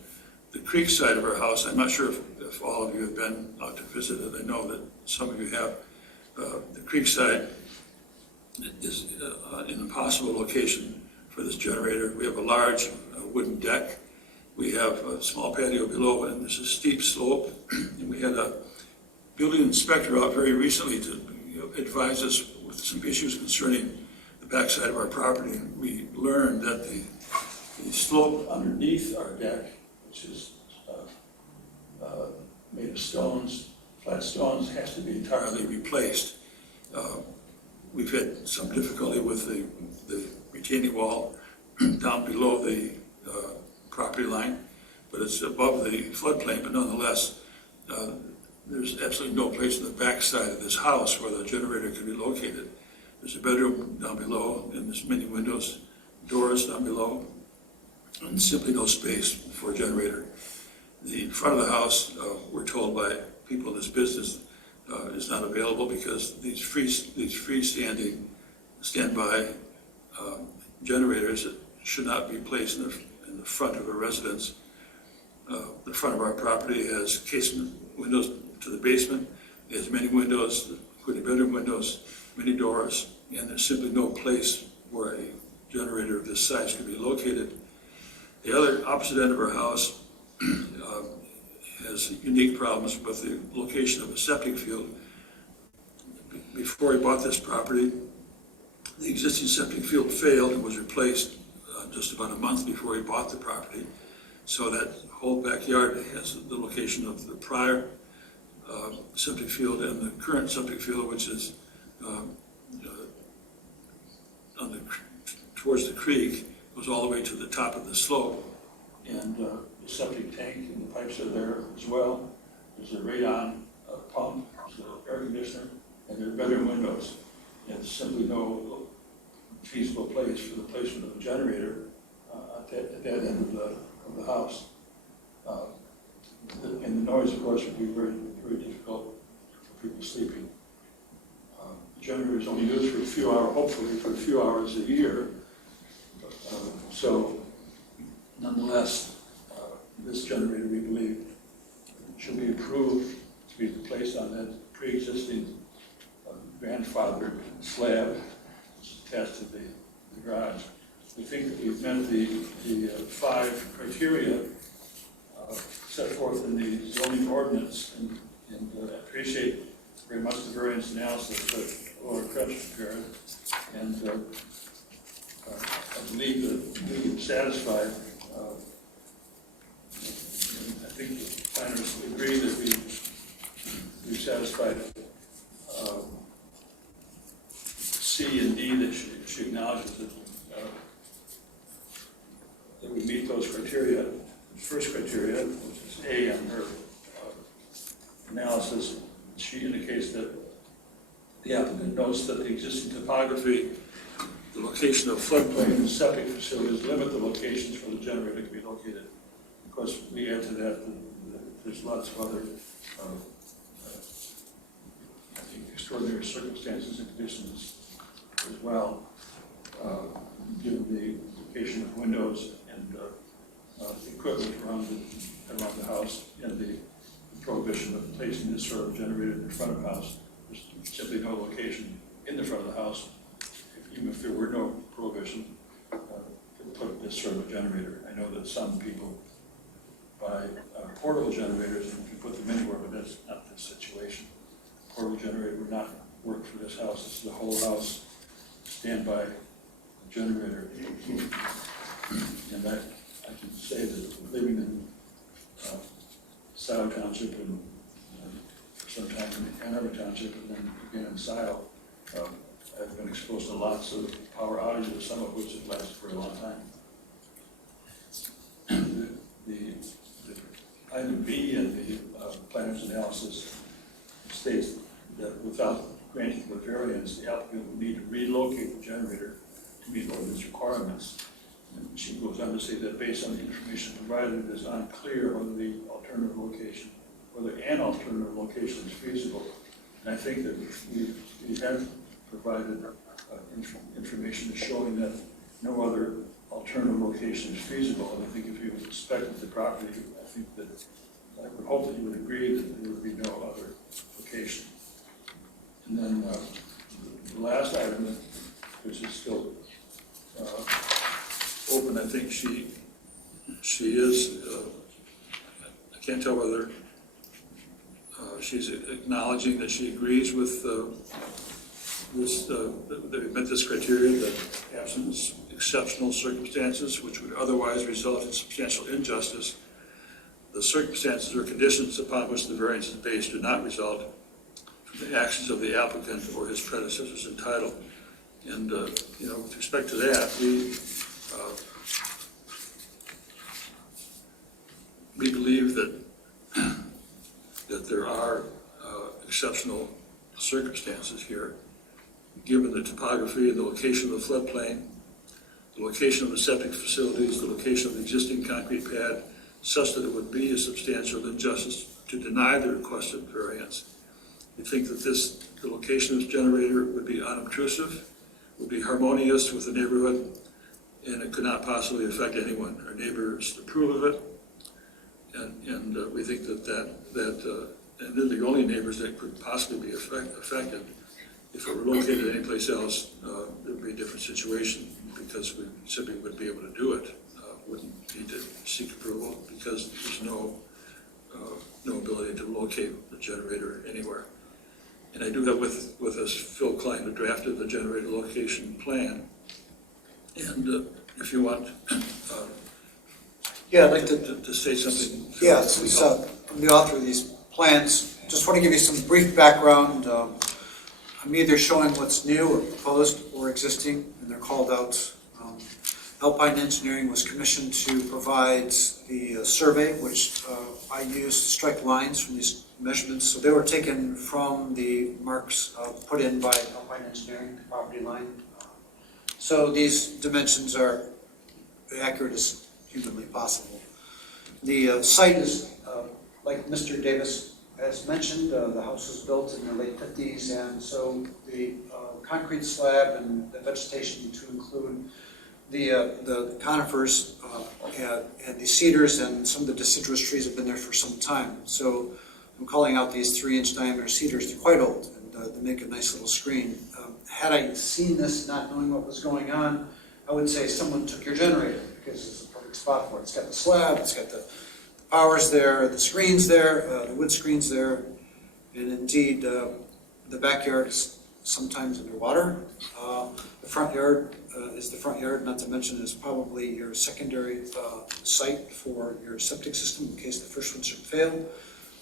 The creek side of our house, I'm not sure if all of you have been out to visit it. I know that some of you have. The creek side is an impossible location for this generator. We have a large wooden deck. We have a small patio below, and there's a steep slope. And we had a building inspector out very recently to advise us with some issues concerning the backside of our property. And we learned that the slope underneath our deck, which is made of stones, flat stones, has to be entirely replaced. We've had some difficulty with the retaining wall down below the property line, but it's above the floodplain. But nonetheless, there's absolutely no place in the backside of this house where the generator can be located. There's a bedroom down below, and there's many windows, doors down below, and simply no space for a generator. The front of the house, we're told by people in this business, is not available because these freestanding standby generators should not be placed in the front of a residence. The front of our property has casement windows to the basement. It has many windows, including bedroom windows, many doors, and there's simply no place where a generator of this size could be located. The other opposite end of our house has unique problems with the location of a septic field. Before he bought this property, the existing septic field failed and was replaced just about a month before he bought the property. So that whole backyard has the location of the prior septic field and the current septic field, which is towards the creek, goes all the way to the top of the slope. And the septic tank and the pipes are there as well. There's a radon pump, there's an air conditioner, and there are bedroom windows. And there's simply no feasible place for the placement of a generator at that end of the house. And the noise, of course, would be very, very difficult for people sleeping. The generator is only used for a few hours, hopefully for a few hours a year. So, nonetheless, this generator, we believe, should be approved to be placed on that pre-existing grandfathered slab attached to the garage. We think that we've met the 5 criteria set forth in the zoning ordinance, and appreciate very much the variance analysis that Laura Krebs prepared. And I believe that we are satisfied. I think the planners agree that we satisfied C and D that she acknowledges that we meet those criteria. The first criteria, which is A on her analysis, she indicates that the applicant notes that the existing topography, the location of floodplain and septic facilities limit the locations where the generator can be located. Of course, we add to that there's lots of other I think extraordinary circumstances and conditions as well, given the location of windows and equipment around the house and the prohibition of placing this sort of generator in front of the house. There's simply no location in the front of the house, even if there were no prohibition, to put this sort of a generator. I know that some people buy portable generators and can put them anywhere, but that's not the situation. A portable generator would not work for this house. This is the whole house standby generator. And I can say that living in Scio Township and for some time in Ann Arbor Township and then again in Scio, I've been exposed to lots of power outages, some of which have lasted for a long time. The item B in the planner's analysis states that without granting the variance, the applicant would need to relocate the generator to meet ordinance requirements. And she goes on to say that based on the information provided, it is unclear whether an alternative location is feasible. And I think that we have provided information showing that no other alternative location is feasible. And I think if you inspected the property, I think that I would hope that you would agree that there would be no other location. And then the last item, which is still open, I think she is, I can't tell whether she's acknowledging that she agrees with that we met this criteria, that absence exceptional circumstances which would otherwise result in substantial injustice, the circumstances or conditions upon which the variance is based do not result from the actions of the applicant or his predecessors in title. And with respect to that, we believe that there are exceptional circumstances here, given the topography and the location of the floodplain, the location of the septic facilities, the location of the existing concrete pad, such that it would be a substantial injustice to deny the requested variance. We think that the location of this generator would be unobtrusive, would be harmonious with the neighborhood, and it could not possibly affect anyone. Our neighbors approve of it, and we think and they're the only neighbors that could possibly be affected. If it were located anyplace else, it would be a different situation because we simply wouldn't be able to do it. Wouldn't need to seek approval because there's no ability to locate the generator anywhere. And I do have with us Phil Klein, who drafted the generator location plan. And if you want, Yeah, I'd like to say something. Yeah, since I'm the author of these plans, just want to give you some brief background. I'm either showing what's new or proposed or existing, and they're called out. Alpine Engineering was commissioned to provide the survey, which I used to strike lines from these measurements. So they were taken from the marks put in by Alpine Engineering, the property line. So these dimensions are accurate as humanly possible. The site is, like Mr. Davis has mentioned, the house was built in the late 50s, and so the concrete slab and the vegetation to include the conifers and the cedars and some of the deciduous trees have been there for some time. So I'm calling out these 3-inch diameter cedars. They're quite old, and they make a nice little screen. Had I seen this not knowing what was going on, I would say someone took your generator because it's a perfect spot for it. It's got the slab, it's got the powers there, the screens there, the wood screens there, and indeed the backyard is sometimes underwater. The front yard is the front yard, not to mention is probably your secondary site for your septic system in case the first one should fail.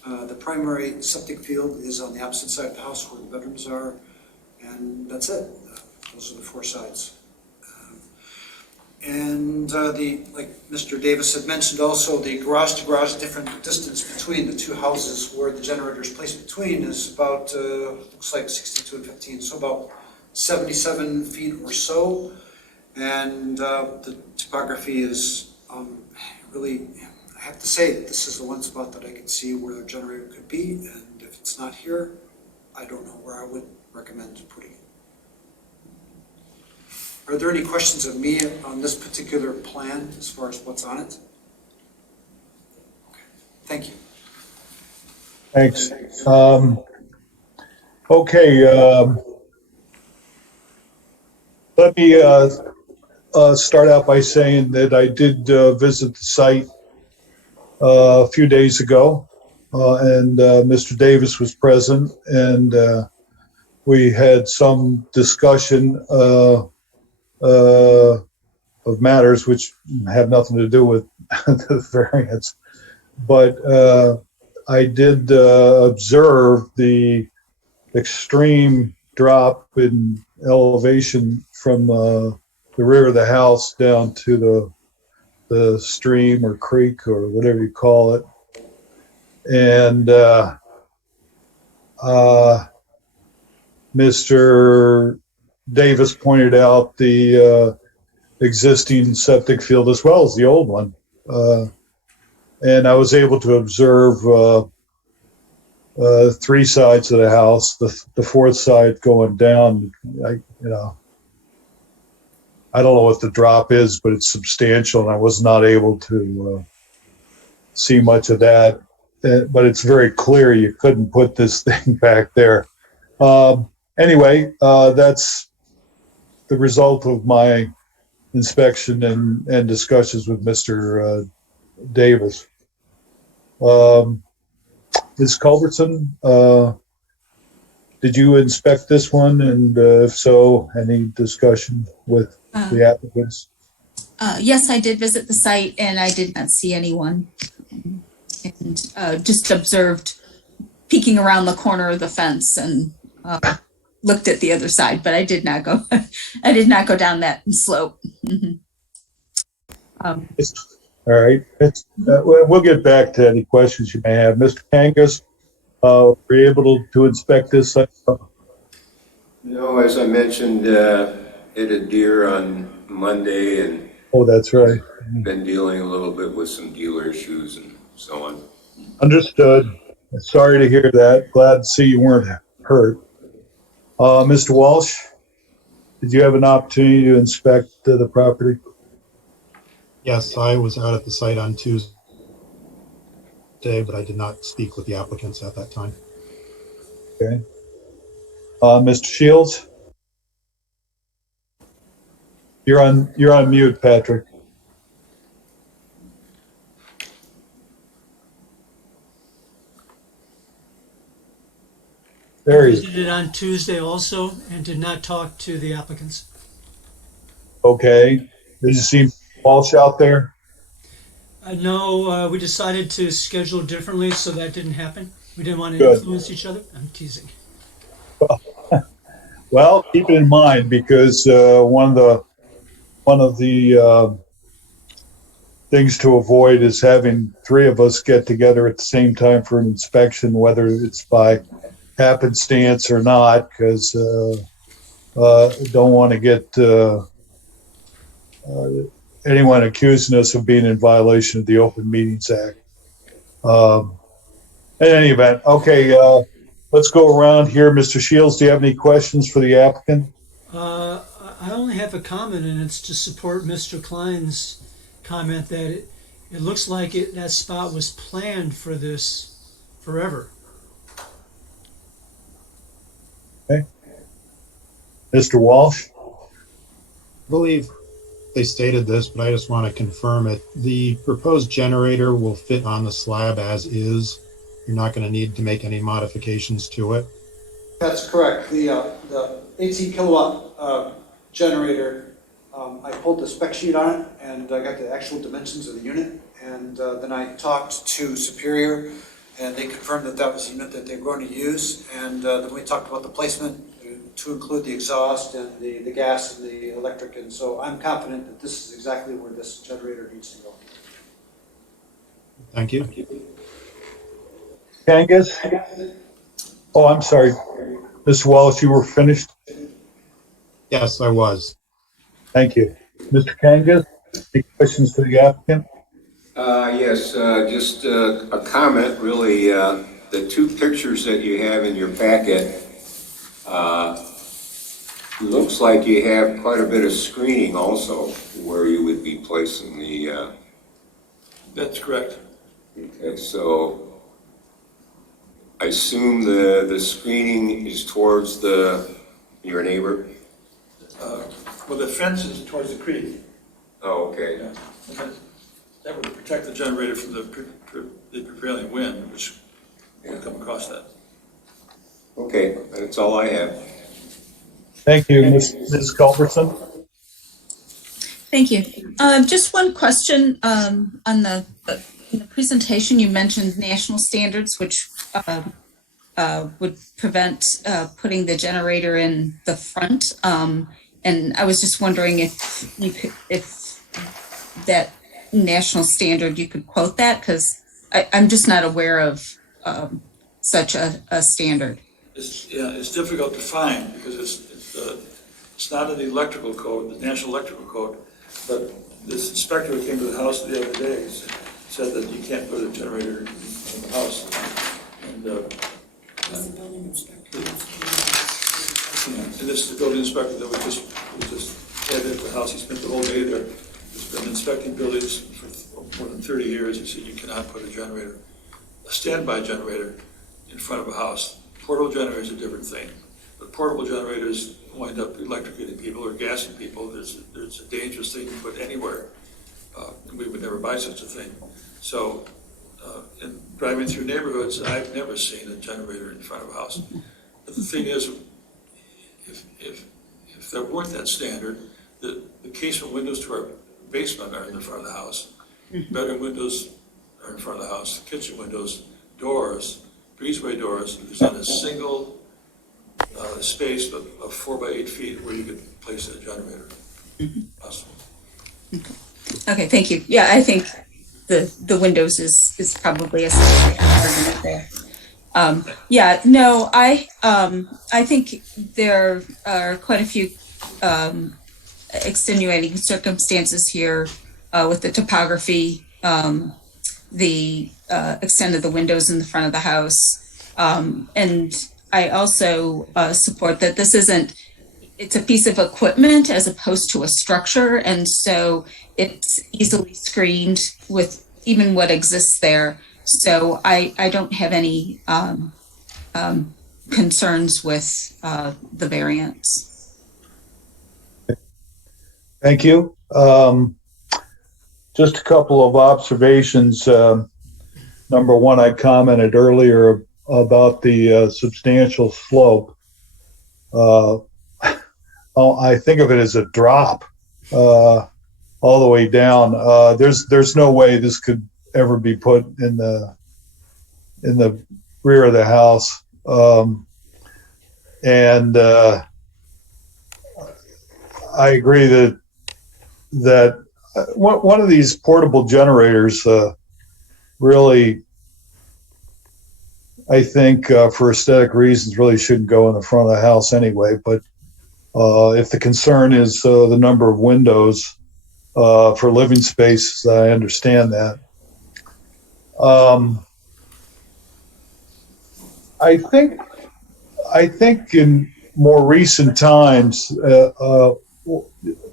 The primary septic field is on the opposite side of the house where the bedrooms are, and that's it. Those are the four sides. Like Mr. Davis had mentioned also, the garage to garage different distance between the two houses where the generator is placed between is about, looks like 62 and 15, so about 77 feet or so. And the topography is really, I have to say, that this is the one spot that I could see where the generator could be, and if it's not here, I don't know where I would recommend putting it. Are there any questions of me on this particular plan as far as what's on it? Okay. Thank you. Thanks. Okay, let me start out by saying that I did visit the site a few days ago, and Mr. Davis was present, and we had some discussion of matters which have nothing to do with the variance. But I did observe the extreme drop in elevation from the rear of the house down to the stream or creek or whatever you call it. And Mr. Davis pointed out the existing septic field as well as the old one. And I was able to observe three sides of the house, the fourth side going down. I don't know what the drop is, but it's substantial, and I was not able to see much of that. But it's very clear you couldn't put this thing back there. Anyway, that's the result of my inspection and discussions with Mr. Davis. Ms. Culbertson, did you inspect this one? And if so, any discussion with the applicants? Yes, I did visit the site and I did not see anyone. And just observed peeking around the corner of the fence and looked at the other side, but I did not go. I did not go down that slope. Mm-hmm. All right. We'll get back to any questions you may have. Mr. Kangas, were you able to inspect this? No, as I mentioned, hit a deer on Monday and Oh, that's right. been dealing a little bit with some dealer issues and so on. Understood. Sorry to hear that. Glad to see you weren't hurt. Mr. Walsh, did you have an opportunity to inspect the property? Yes, I was out at the site on Tuesday, but I did not speak with the applicants at that time. Okay. Mr. Shields? You're on mute, Patrick. There I he is. visited on Tuesday also and did not talk to the applicants. Okay. Did you see Walsh out there? No, we decided to schedule differently, so that didn't happen. We didn't want to Good. influence each other. I'm teasing. Well, keep it in mind because one of the things to avoid is having three of us get together at the same time for an inspection, whether it's by happenstance or not, because don't want to get anyone accusing us of being in violation of the Open Meetings Act. In any event, okay, let's go around here. Mr. Shields, do you have any questions for the applicant? I only have a comment, and it's to support Mr. Klein's comment that it looks like that spot was planned for this forever. Okay. Mr. Walsh? I believe they stated this, but I just want to confirm it. The proposed generator will fit on the slab as is. You're not going to need to make any modifications to it. That's correct. The 18 kilowatt generator, I pulled the spec sheet on it and I got the actual dimensions of the unit. And then I talked to Superior and they confirmed that that was the unit that they're going to use. And then we talked about the placement to include the exhaust and the gas and the electric. And so I'm confident that this is exactly where this generator needs to go. Thank you. Kangas? Oh, I'm sorry. Mr. Wallace, you were finished? Yes, I was. Thank you. Mr. Kangas, any questions for the applicant? Yes, just a comment, really. The two pictures that you have in your packet, looks like you have quite a bit of screening also where you would be placing the, That's correct. okay, so I assume the screening is towards your neighbor? Well, the fence is towards the creek. Oh, okay. Yeah. And that would protect the generator from the prevailing wind, which would come across that. Okay, that's all I have. Thank you. Ms. Culberson? Thank you. Just one question, on in the presentation, you mentioned national standards, which would prevent putting the generator in the front. And I was just wondering if that national standard, you could quote that, because I'm just not aware of such a standard. It's difficult to find because it's not in the electrical code, the National Electrical Code, but this inspector who came to the house the other day said that you can't put a generator in the house. And and this is the building inspector that we just had at the house. He spent the whole day there. He's been inspecting buildings for more than 30 years. He said you cannot put a standby generator in front of a house. Portable generators are a different thing. But portable generators wind up electrocuting people or gassing people. There's a dangerous thing to put anywhere. And we would never buy such a thing. So in driving through neighborhoods, I've never seen a generator in front of a house. But the thing is, if there weren't that standard, the casement windows to our basement are in the front of the house. Bedroom windows are in front of the house. Kitchen windows, doors, breezeway doors, there's not a single space of 4 by 8 feet where you could place a generator. Possible. Okay, thank you. Yeah, I think the windows is probably a significant argument there. Yeah, no, I think there are quite a few extenuating circumstances here with the topography, the extent of the windows in the front of the house. And I also support that it's a piece of equipment as opposed to a structure. And so it's easily screened with even what exists there. So I don't have any concerns with the variance. Thank you. Just a couple of observations. Number one, I commented earlier about the substantial slope. I think of it as a drop all the way down. There's no way this could ever be put in the rear of the house. And I agree that one of these portable generators really, I think for aesthetic reasons, really shouldn't go in the front of the house anyway. But if the concern is the number of windows for living space, I understand that. I think in more recent times,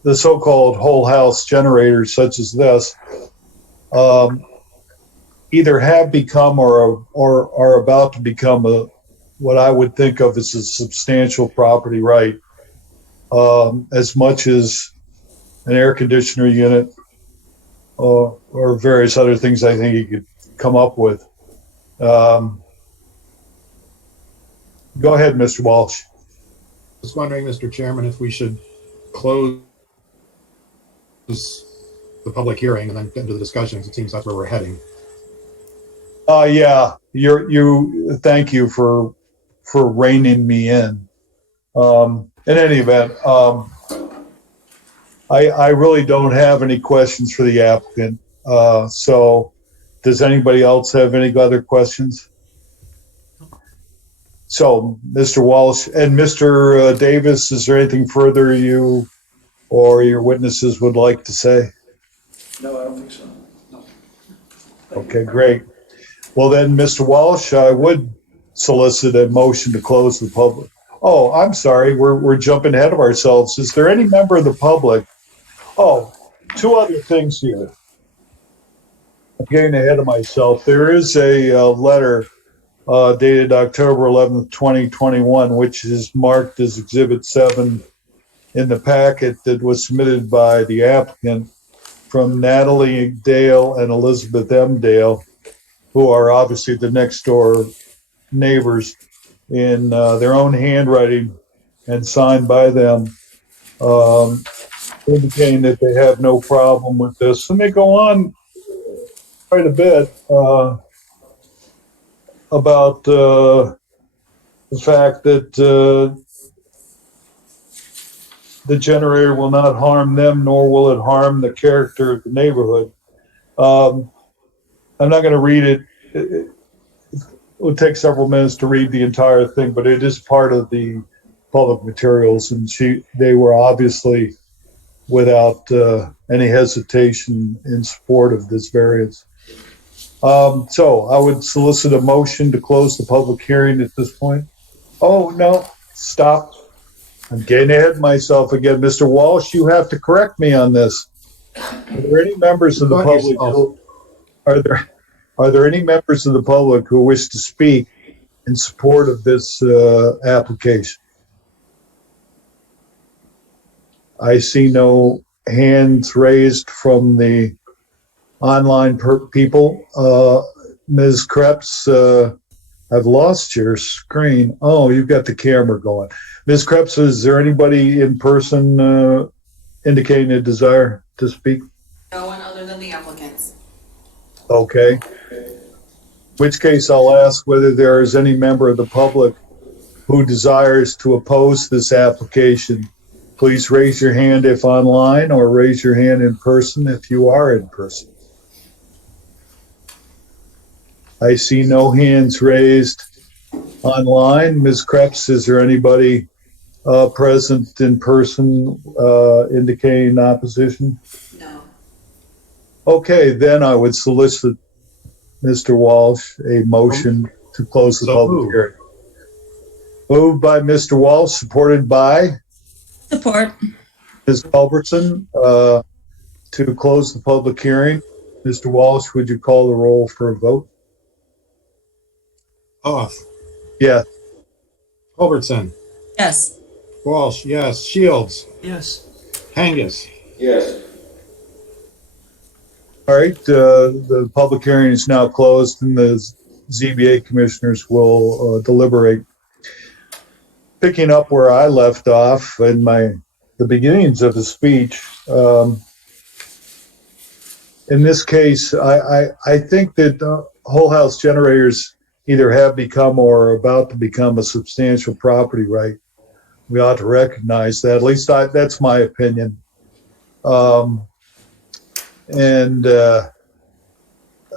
the so-called whole house generators such as this either have become or are about to become what I would think of as a substantial property right, as much as an air conditioner unit or various other things I think you could come up with. Go ahead, Mr. Walsh. Just wondering, Mr. Chairman, if we should close the public hearing and then get into the discussions. It seems that's where we're heading. Yeah, thank you for reining me in. In any event, I really don't have any questions for the applicant. So does anybody else have any other questions? So, Mr. Walsh and Mr. Davis, is there anything further you or your witnesses would like to say? No, I don't think so. No. Okay, great. Well then, Mr. Walsh, I would solicit a motion to close the public. Oh, I'm sorry, we're jumping ahead of ourselves. Is there any member of the public? Oh, two other things here. I'm getting ahead of myself. There is a letter dated October 11th, 2021, which is marked as Exhibit 7 in the packet that was submitted by the applicant from Natalie Dale and Elizabeth M. Dale, who are obviously the next door neighbors, in their own handwriting and signed by them, indicating that they have no problem with this. And they go on quite a bit about the fact that the generator will not harm them, nor will it harm the character of the neighborhood. I'm not going to read it. It will take several minutes to read the entire thing, but it is part of the public materials, and they were obviously without any hesitation in support of this variance. So I would solicit a motion to close the public hearing at this point. Oh, no, stop. I'm getting ahead of myself again. Mr. Walsh, you have to correct me on this. Are there any members of the public are there any members of the public who wish to speak in support of this application? I see no hands raised from the online people. Ms. Krebs, I've lost your screen. Oh, you've got the camera going. Ms. Krebs, is there anybody in person indicating a desire to speak? No one other than the applicants. Okay. In which case I'll ask whether there is any member of the public who desires to oppose this application. Please raise your hand if online, or raise your hand in person if you are in person. I see no hands raised online. Ms. Krebs, is there anybody present in person indicating opposition? No. Okay, then I would solicit, Mr. Walsh, a motion to close the public hearing. Moved by Mr. Walsh, supported by Support. Ms. Culbertson, to close the public hearing. Mr. Walsh, would you call the roll for a vote? Off. Yeah. Culbertson. Yes. Walsh, yes. Shields. Yes. Kangas. Yes. All right, the public hearing is now closed and the ZBA commissioners will deliberate. Picking up where I left off in the beginnings of the speech, in this case, I think that whole house generators either have become or are about to become a substantial property right. We ought to recognize that. At least that's my opinion.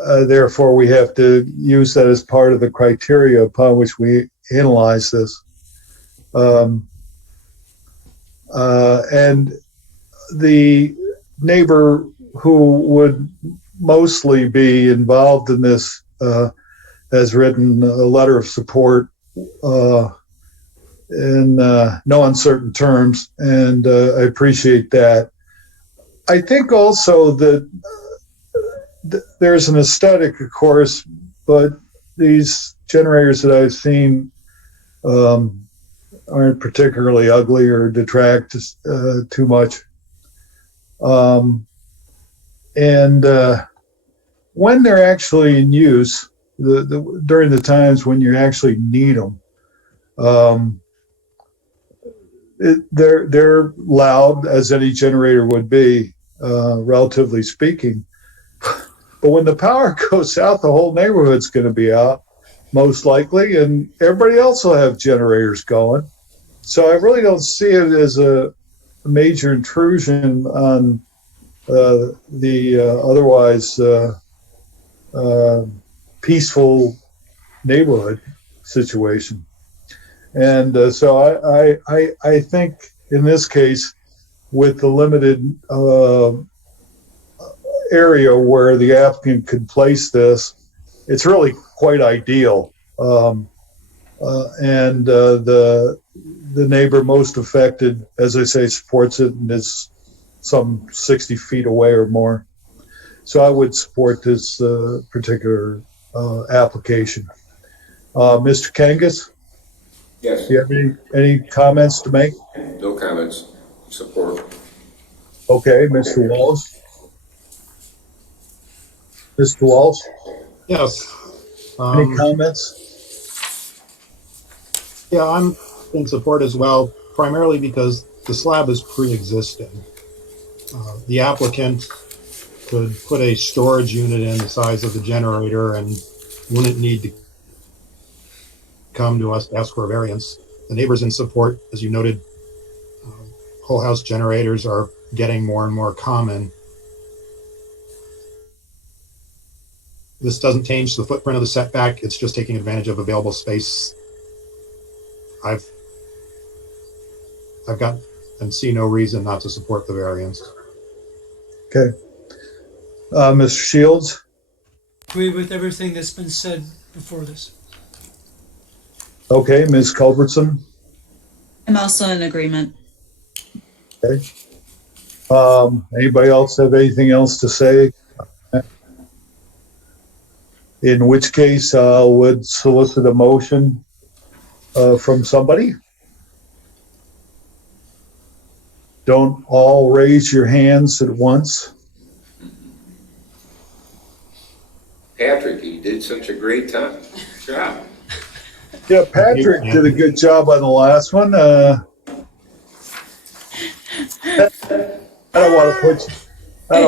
Therefore, we have to use that as part of the criteria upon which we analyze this. And the neighbor who would mostly be involved in this has written a letter of support in no uncertain terms, and I appreciate that. I think also that there's an aesthetic, of course, but these generators that I've seen aren't particularly ugly or detract too much. When they're actually in use, during the times when you actually need them, they're loud, as any generator would be, relatively speaking. But when the power goes out, the whole neighborhood's going to be out. most likely, and everybody else will have generators going. So I really don't see it as a major intrusion on the otherwise peaceful neighborhood situation. And so I think in this case, with the limited area where the applicant could place this, it's really quite ideal. And the neighbor most affected, as I say, supports it and is some 60 feet away or more. So I would support this particular application. Mr. Kangas, Yes, do you have any comments to make? no comments, support. Okay, Mr. Walsh. Mr. Walsh, Yes. any comments? Yeah, I'm in support as well, primarily because the slab is pre-existing. The applicant could put a storage unit in the size of the generator and wouldn't need to come to us to ask for a variance. The neighbors in support, as you noted, whole house generators are getting more and more common. This doesn't change the footprint of the setback. It's just taking advantage of available space. I've got and see no reason not to support the variance. Okay. Mr. Shields? Agree with everything that's been said before this. Okay, Ms. Culbertson? I'm also in agreement. Okay. Anybody else have anything else to say? In which case, would solicit a motion from somebody. Don't all raise your hands at once. Patrick, you did such a great job. Yeah, Patrick did a good job on the last one. I don't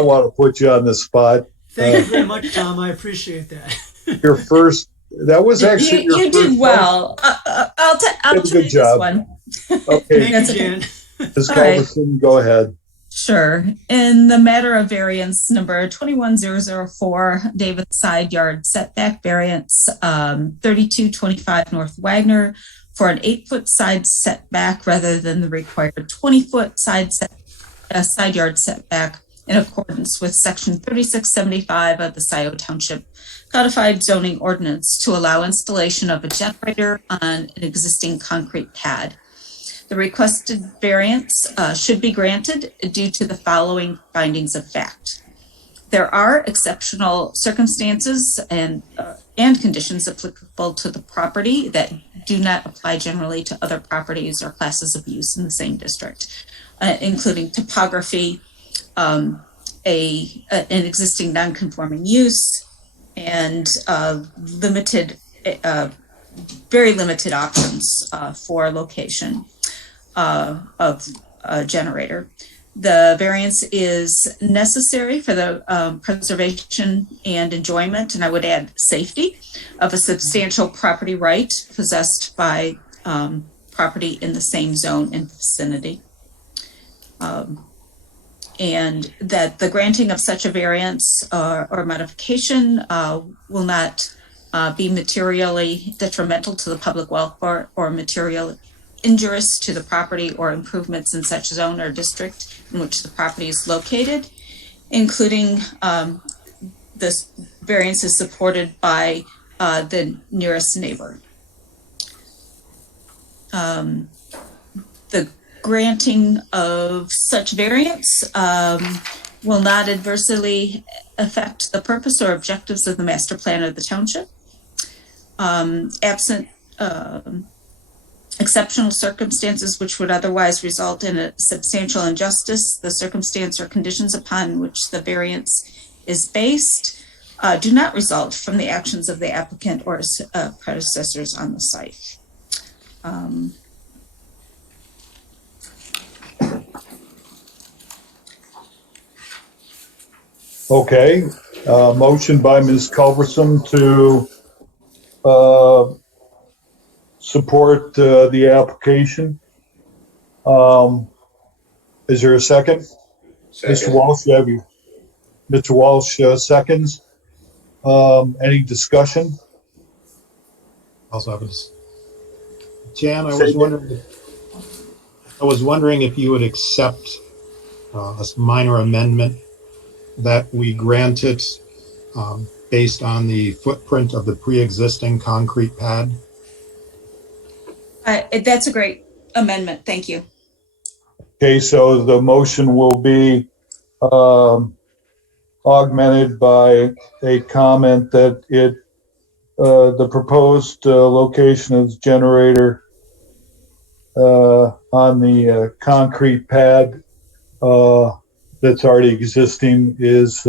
want to put you on the spot. Thank you very much, Tom. I appreciate that. Your first, that was actually your You first did well. I'll did a try good this job. one. Okay, Thank you, Jan. Ms. All right. Culbertson, go ahead. Sure. In the matter of variance number 21004, David side yard setback variance, 3225 North Wagner for an 8-foot side setback rather than the required 20-foot side yard setback in accordance with section 3675 of the Scio Township Codified Zoning Ordinance to allow installation of a generator on an existing concrete pad. The requested variance should be granted due to the following findings of fact. There are exceptional circumstances and conditions applicable to the property that do not apply generally to other properties or classes of use in the same district, including topography, an existing non-conforming use, and very limited options for location of a generator. The variance is necessary for the preservation and enjoyment, and I would add safety, of a substantial property right possessed by property in the same zone and vicinity. And that the granting of such a variance or modification will not be materially detrimental to the public welfare or material injurious to the property or improvements in such zone or district in which the property is located, including this variance is supported by the nearest neighbor. The granting of such variance will not adversely affect the purpose or objectives of the master plan of the township. Absent exceptional circumstances which would otherwise result in a substantial injustice, the circumstance or conditions upon which the variance is based do not result from the actions of the applicant or his predecessors on the site. Okay, motion by Ms. Culbertson to support the application. Is there a second? Mr. Second. Walsh, you have you. Mr. Walsh seconds. Any discussion? Also have a Jan, Say I was wondering if you would accept a minor amendment that we grant it based on the footprint of the pre-existing concrete pad. That's a great amendment. Thank you. Okay, so the motion will be augmented by a comment that the proposed location of the generator on the concrete pad that's already existing is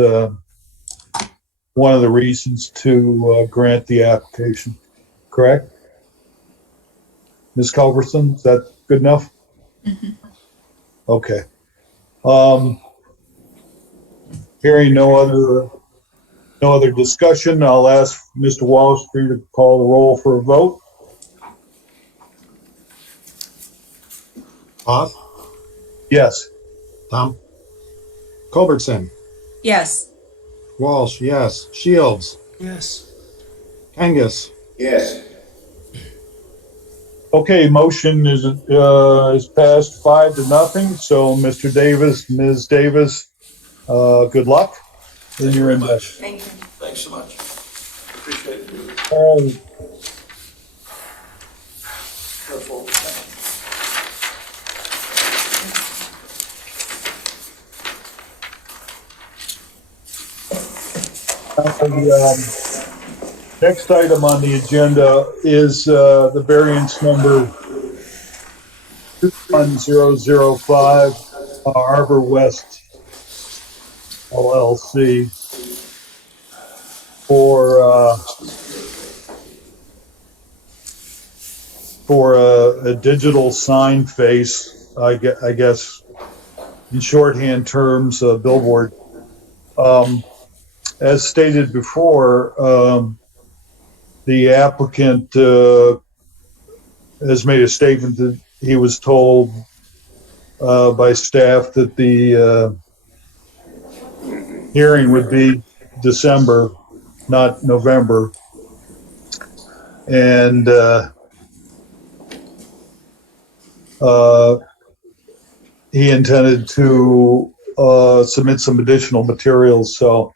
one of the reasons to grant the application. Correct? Ms. Culbertson, is that good enough? Mm-hmm. Okay. Hearing no other discussion, I'll ask Mr. Walsh for you to call the roll for a vote. Hoff, Yes. Tom, Culbertson, Yes. Walsh, yes. Shields, Yes. Kangas, Yes. Okay, motion is passed 5-0. So Mr. Davis, Ms. Davis, good luck in Thank you your very endeavor. much. Thank you. Thanks so much. Appreciate it. Careful. The next item on the agenda is the variance number 21005, Arbor West LLC for a digital sign face, I guess, in shorthand terms, a billboard. As stated before, the applicant has made a statement that he was told by staff that the hearing would be December, not November. And he intended to submit some additional materials, so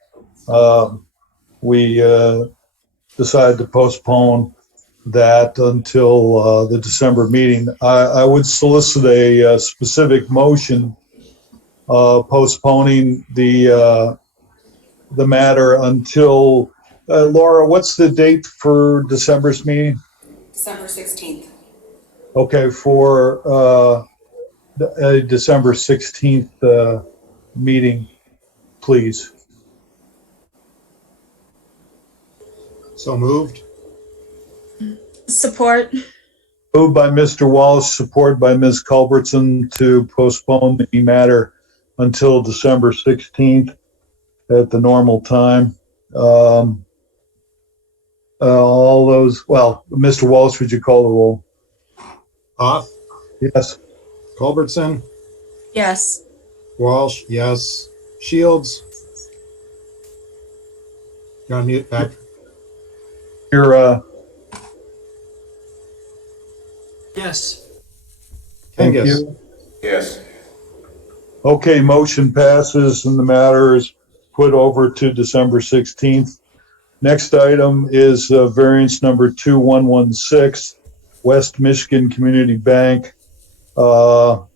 we decided to postpone that until the December meeting. I would solicit a specific motion postponing the matter until Laura, what's the date for December's meeting? December 16th. Okay, for a December 16th meeting, please. so moved. Support. Moved by Mr. Walsh, supported by Ms. Culbertson to postpone the matter until December 16th at the normal time. All those, well, Mr. Walsh, would you call the roll? Hoff, Yes. Culbertson, Yes. Walsh, yes. Shields. You want to mute back? You're, Yes. thank Kangas. you. Yes. Okay, motion passes and the matter is put over to December 16th. Next item is variance number 2116, West Michigan Community Bank, for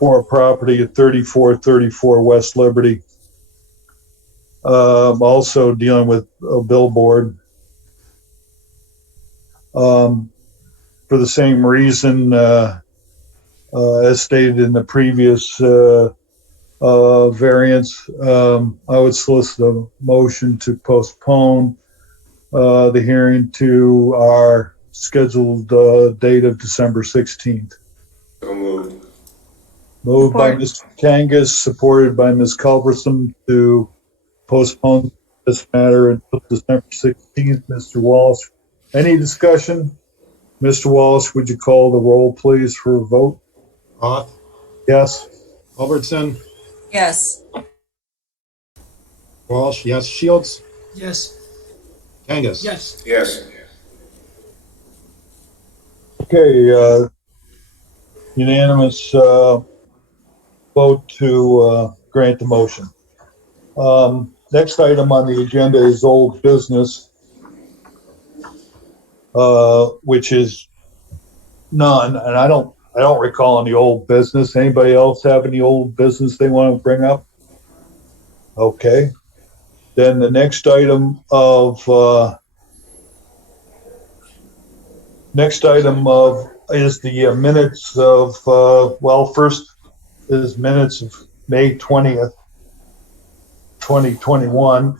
a property at 3434 West Liberty. Also dealing with a billboard. For the same reason, as stated in the previous variance, I would solicit a motion to postpone the hearing to our scheduled date of December 16th. So moved. Moved by Support. Mr. Kangas, supported by Ms. Culbertson to postpone this matter until December 16th. Mr. Walsh, any discussion? Mr. Walsh, would you call the roll, please, for a vote? Roth, Yes? Culbertson, Yes. Walsh, yes. Shields, Yes. Kangas. Yes. Yes. Okay, unanimous vote to grant the motion. Next item on the agenda is old business, which is none, and I don't recall any old business. Anybody else have any old business they want to bring up? Okay. Then the next item is the minutes of first is minutes of May 20th, 2021.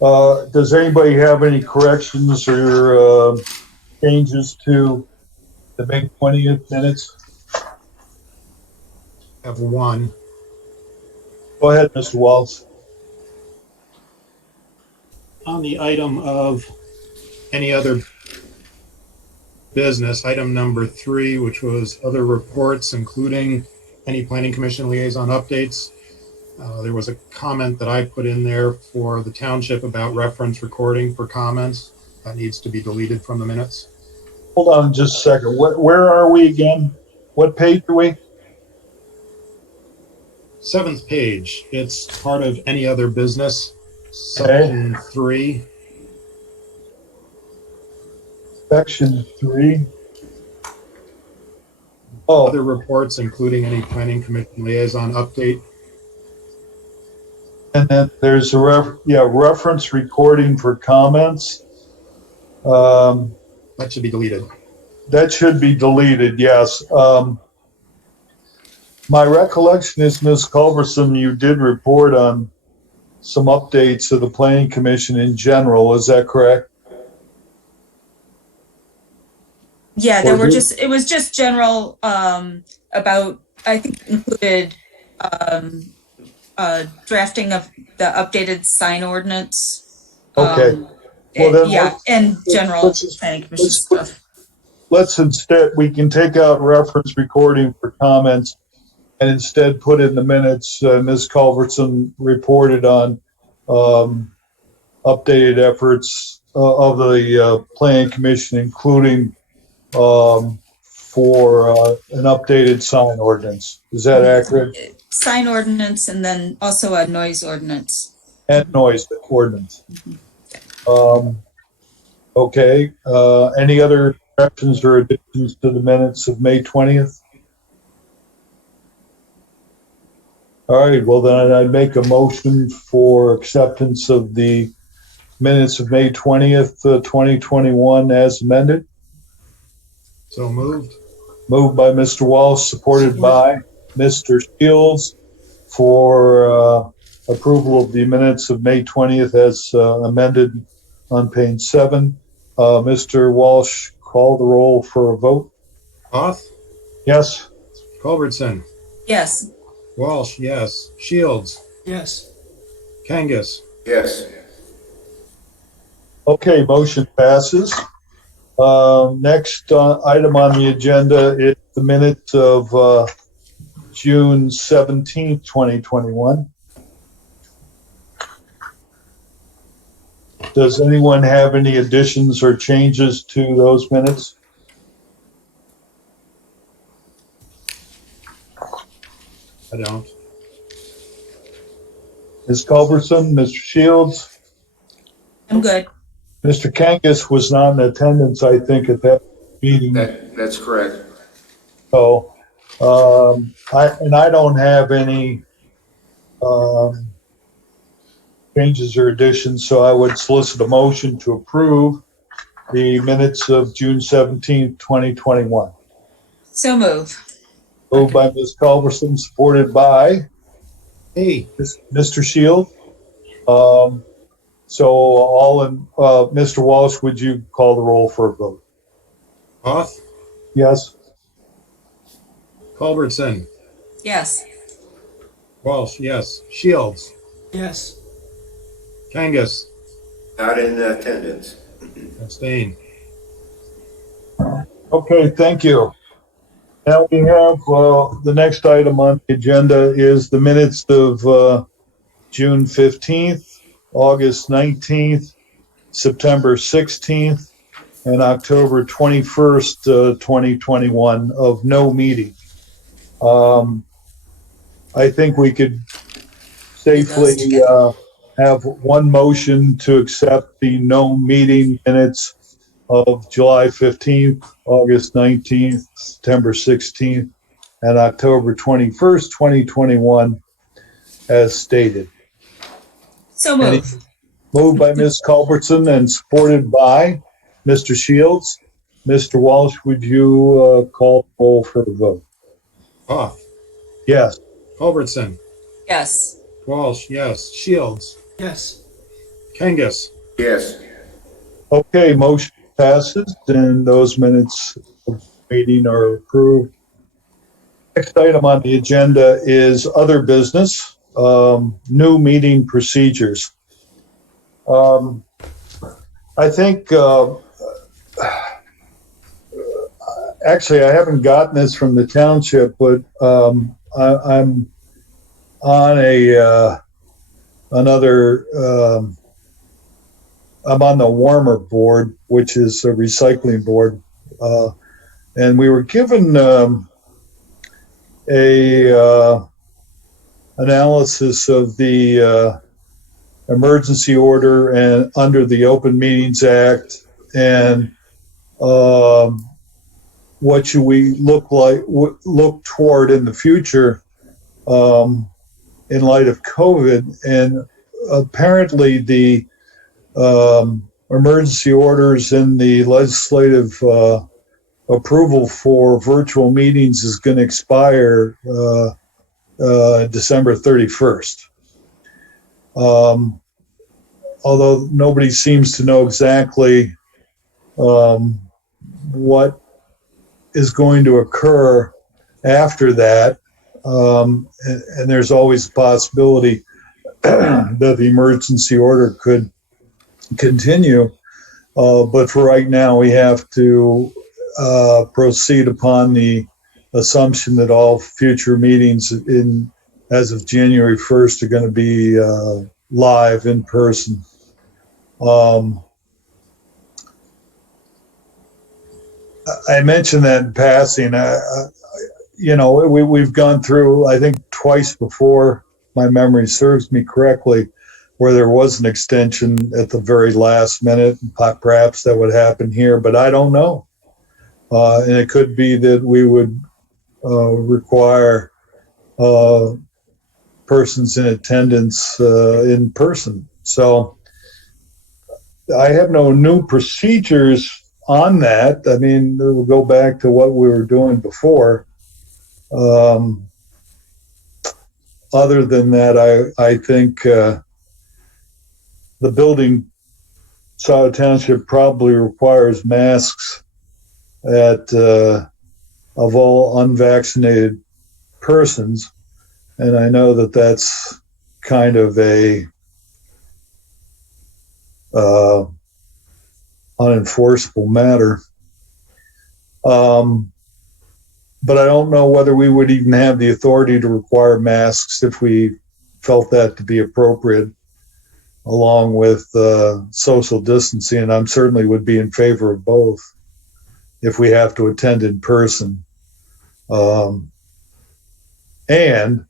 Does anybody have any corrections or changes to the May 20th minutes? Have one. Go ahead, Mr. Waltz. On the item of any other business, item number 3, which was other reports, including any planning commission liaison updates. There was a comment that I put in there for the township about reference recording for comments. That needs to be deleted from the minutes. Hold on just a second. Where are we again? What page are we? 7th page. It's part of any other business. Section 3. Section 3. Oh, Other reports, including any planning commission liaison update. and then there's a reference recording for comments. That should be deleted. That should be deleted, yes. My recollection is, Ms. Culberson, you did report on some updates of the Planning Commission in general. Is that correct? Yeah, Or did- it was just general, about, I think included, drafting of the updated sign ordinance. Okay. Well, then Yeah, let's- and general let's just- planning commission let's put- stuff. Let's instead, we can take out reference recording for comments and instead put in the minutes, Ms. Culbertson reported on updated efforts of the Planning Commission, including for an updated sign ordinance. Is that accurate? Sign ordinance and then also a noise ordinance. And noise ordinance. Okay, any other corrections or additions to the minutes of May 20th? All right, well then I'd make a motion for acceptance of the minutes of May 20th, 2021 as amended. So moved. Moved by Mr. Walsh, supported by Mr. Shields for approval of the minutes of May 20th as amended on page 7. Mr. Walsh, call the roll for a vote. Roth, Yes? Culbertson, Yes. Walsh, yes. Shields, Yes. Kangas. Yes. Okay, motion passes. Next item on the agenda is the minutes of June 17th, 2021. Does anyone have any additions or changes to those minutes? I don't. Ms. Culberson, Mr. Shields, I'm good. Mr. Kangas was not in attendance, I think, at that meeting. That's correct. So, I don't have any changes or additions, so I would solicit a motion to approve the minutes of June 17th, 2021. So move. Moved by Ms. Culberson, supported by Hey, Mr. Shield. So Mr. Walsh, would you call the roll for a vote? Hoff, Yes? Culbertson, Yes. Walsh, yes. Shields, Yes. Kangas, Not in attendance. abstain. Okay, thank you. Now we have, the next item on the agenda is the minutes of June 15th, August 19th, September 16th, and October 21st, 2021 of no meeting. I think we could safely have one motion to accept the no meeting minutes of July 15th, August 19th, September 16th, and October 21st, 2021, as stated. So Any- move. Moved by Ms. Culbertson and supported by Mr. Shields. Mr. Walsh, would you call the roll for the vote? Hoff, Yes. Culbertson, Yes. Walsh, yes. Shields, Yes. Kangas, Yes. Okay, motion passes and those minutes of the meeting are approved. Next item on the agenda is other business, new meeting procedures. I think, actually, I haven't gotten this from the township, but I'm on I'm on the warmer board, which is a recycling board, and we were given a analysis of the emergency order and under the Open Meetings Act, and what should we look toward in the future in light of COVID. And apparently the emergency orders and the legislative approval for virtual meetings is going to expire December 31st. Although nobody seems to know exactly what is going to occur after that, and there's always a possibility that the emergency order could continue. But for right now, we have to proceed upon the assumption that all future meetings as of January 1st are going to be live in person. I mentioned that in passing. We've gone through, I think, twice before, my memory serves me correctly, where there was an extension at the very last minute. Perhaps that would happen here, but I don't know. And it could be that we would require persons in attendance in person. So I have no new procedures on that. I mean, we'll go back to what we were doing before. Other than that, I think the building, Scio Township, probably requires masks of all unvaccinated persons. And I know that that's kind of a unenforceable matter. But I don't know whether we would even have the authority to require masks if we felt that to be appropriate, along with social distancing. And I certainly would be in favor of both if we have to attend in person. And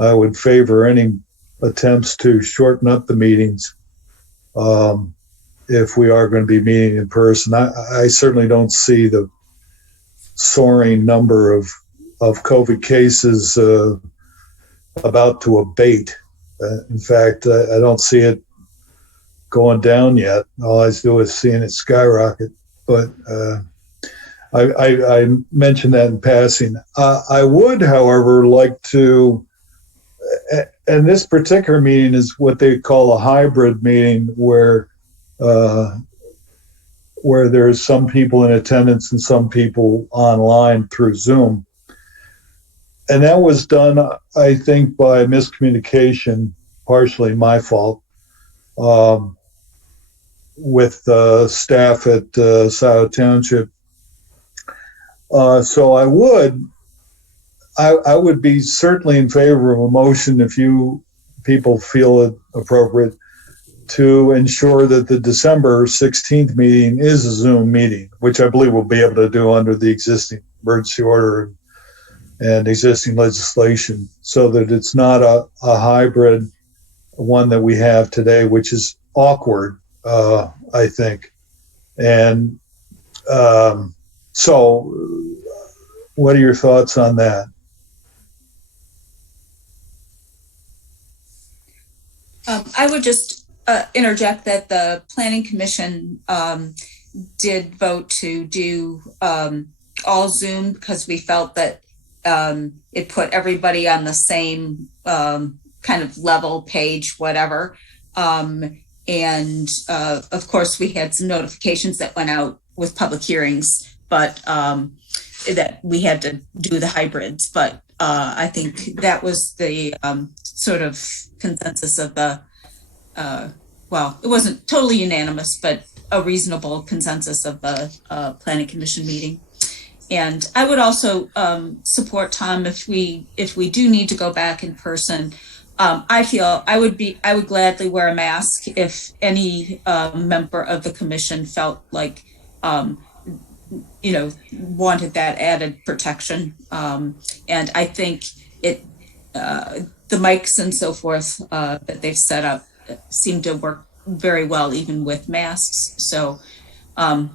I would favor any attempts to shorten up the meetings if we are going to be meeting in person. I certainly don't see the soaring number of COVID cases about to abate. In fact, I don't see it going down yet. All I do is seeing it skyrocket. But I mentioned that in passing. I would, however, like to and this particular meeting is what they call a hybrid meeting where there's some people in attendance and some people online through Zoom. And that was done, I think, by miscommunication, partially my fault, with staff at Scio Township. So I would be certainly in favor of a motion, if you people feel it appropriate, to ensure that the December 16th meeting is a Zoom meeting, which I believe we'll be able to do under the existing emergency order and existing legislation, so that it's not a hybrid one that we have today, which is awkward, I think. And so what are your thoughts on that? I would just interject that the Planning Commission did vote to do all Zoom because we felt that it put everybody on the same kind of level page, whatever. And of course, we had some notifications that went out with public hearings, but that we had to do the hybrids. But I think that was the sort of consensus of the, well, it wasn't totally unanimous, but a reasonable consensus of the Planning Commission meeting. And I would also support Tom if we do need to go back in person. I feel I would gladly wear a mask if any member of the commission felt like wanted that added protection. And I think the mics and so forth that they've set up seem to work very well even with masks. So I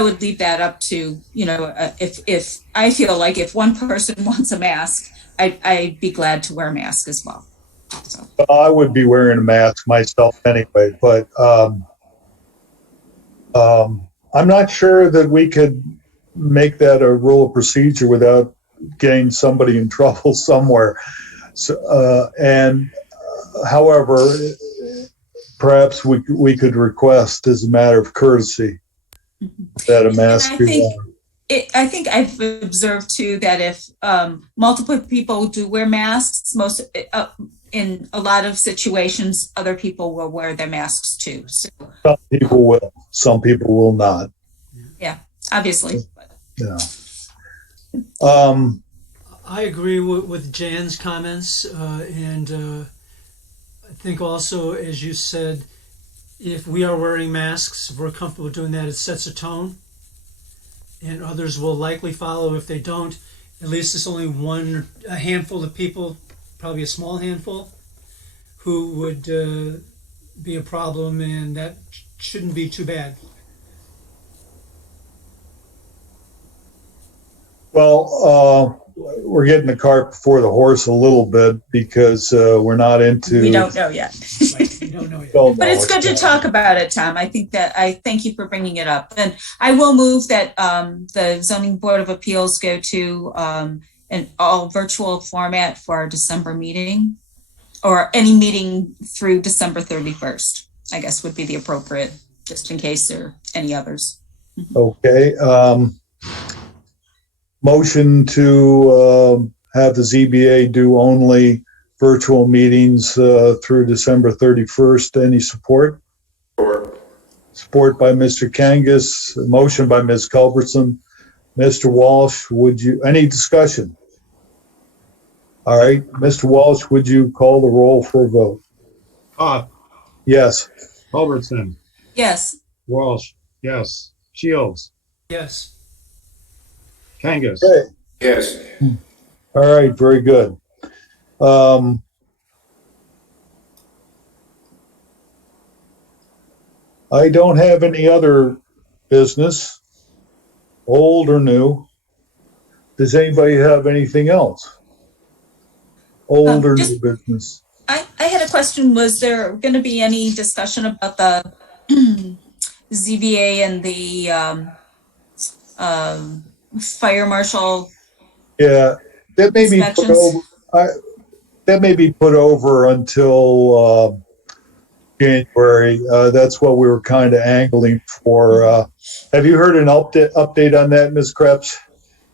would leave that up to, if I feel like if one person wants a mask, I'd be glad to wear a mask as well. So. I would be wearing a mask myself anyway, but I'm not sure that we could make that a rule of procedure without getting somebody in trouble somewhere. So, however, perhaps we could request as a matter of courtesy that a mask be worn. I think I've observed too that if multiple people do wear masks, in a lot of situations, other people will wear their masks too. So some people will, some people will not. Yeah, obviously. Yeah. I agree with Jan's comments, and I think also, as you said, if we are wearing masks, if we're comfortable doing that, it sets a tone, and others will likely follow. If they don't, at least it's only a handful of people, probably a small handful, who would be a problem, and that shouldn't be too bad. Well, we're getting the cart before the horse a little bit because we're not into. We don't know yet. Right, we don't know yet. But it's good to talk about it, Tom. I think that I thank you for bringing it up. And I will move that the Zoning Board of Appeals go to an all virtual format for our December meeting, or any meeting through December 31st, I guess would be the appropriate, just in case there are any others. Okay. Motion to have the ZBA do only virtual meetings through December 31st. Any support? Support by Mr. Kangas, motion by Ms. Culbertson. Mr. Walsh, any discussion? All right, Mr. Walsh, would you call the roll for a vote? Yes. Culbertson, Yes. Walsh, yes. Shields, Yes. Kangas. Okay. Yes. All right, very good. I don't have any other business, old or new. Does anybody have anything else? Old or new business? I had a question. Was there going to be any discussion about the ZBA and the fire marshal? Yeah, that may be put Inspections. over. that may be put over until January. That's what we were kind of angling for. Have you heard an update on that, Ms. Krebs?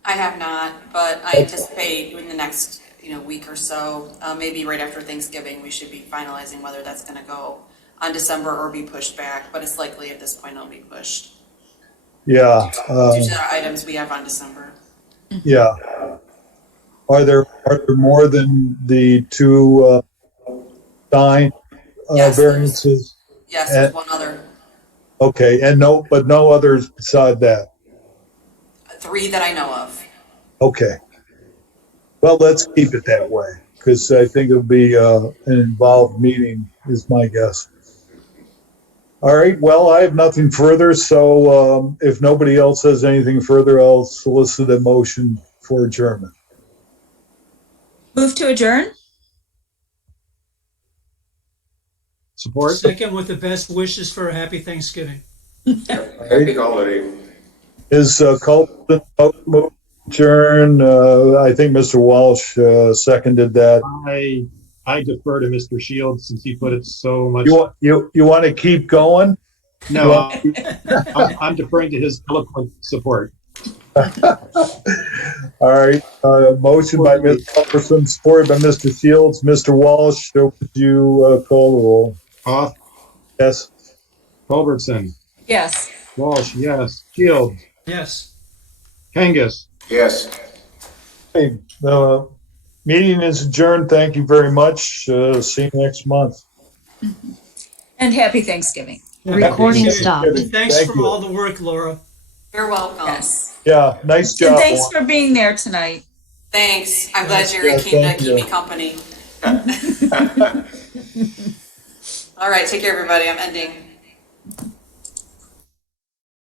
I have not, but I anticipate in the next, week or so, maybe right after Thanksgiving, we should be finalizing whether that's gonna go on December or be pushed back, but it's likely at this point it'll be pushed. Yeah. Due to the items we have on December. Yeah. Are there more than the two sign Yes, variances? Yes, there's one other, Okay, and no others beside that. 3 that I know of. Okay. Well, let's keep it that way because I think it'll be an involved meeting, is my guess. All right. Well, I have nothing further. So if nobody else has anything further, I'll solicit a motion for adjournment. Move to adjourn? Support? Second, with the best wishes for a happy Thanksgiving. Happy holiday. Is Colton move adjourn? I think Mr. Walsh seconded that. I defer to Mr. Shields since he put it so much. You want to keep going? No, I'm deferring to his eloquent support. All right. Motion by Ms. Culberson, supported by Mr. Shields. Mr. Walsh, would you call the roll? Off. Yes. Culbertson. Yes. Walsh, yes. Shields. Yes. Kangas. Yes. Hey, the meeting is adjourned. Thank you very much. See you next month. And happy Thanksgiving. Recording Happy stopped. Thanksgiving. Thanks Thank for you. all the work, Laura. You're welcome. Yes. Yeah, nice job. And thanks for being there tonight. Thanks. I'm glad you're Yeah, keen to thank keep you. me company. All right, take care, everybody. I'm ending.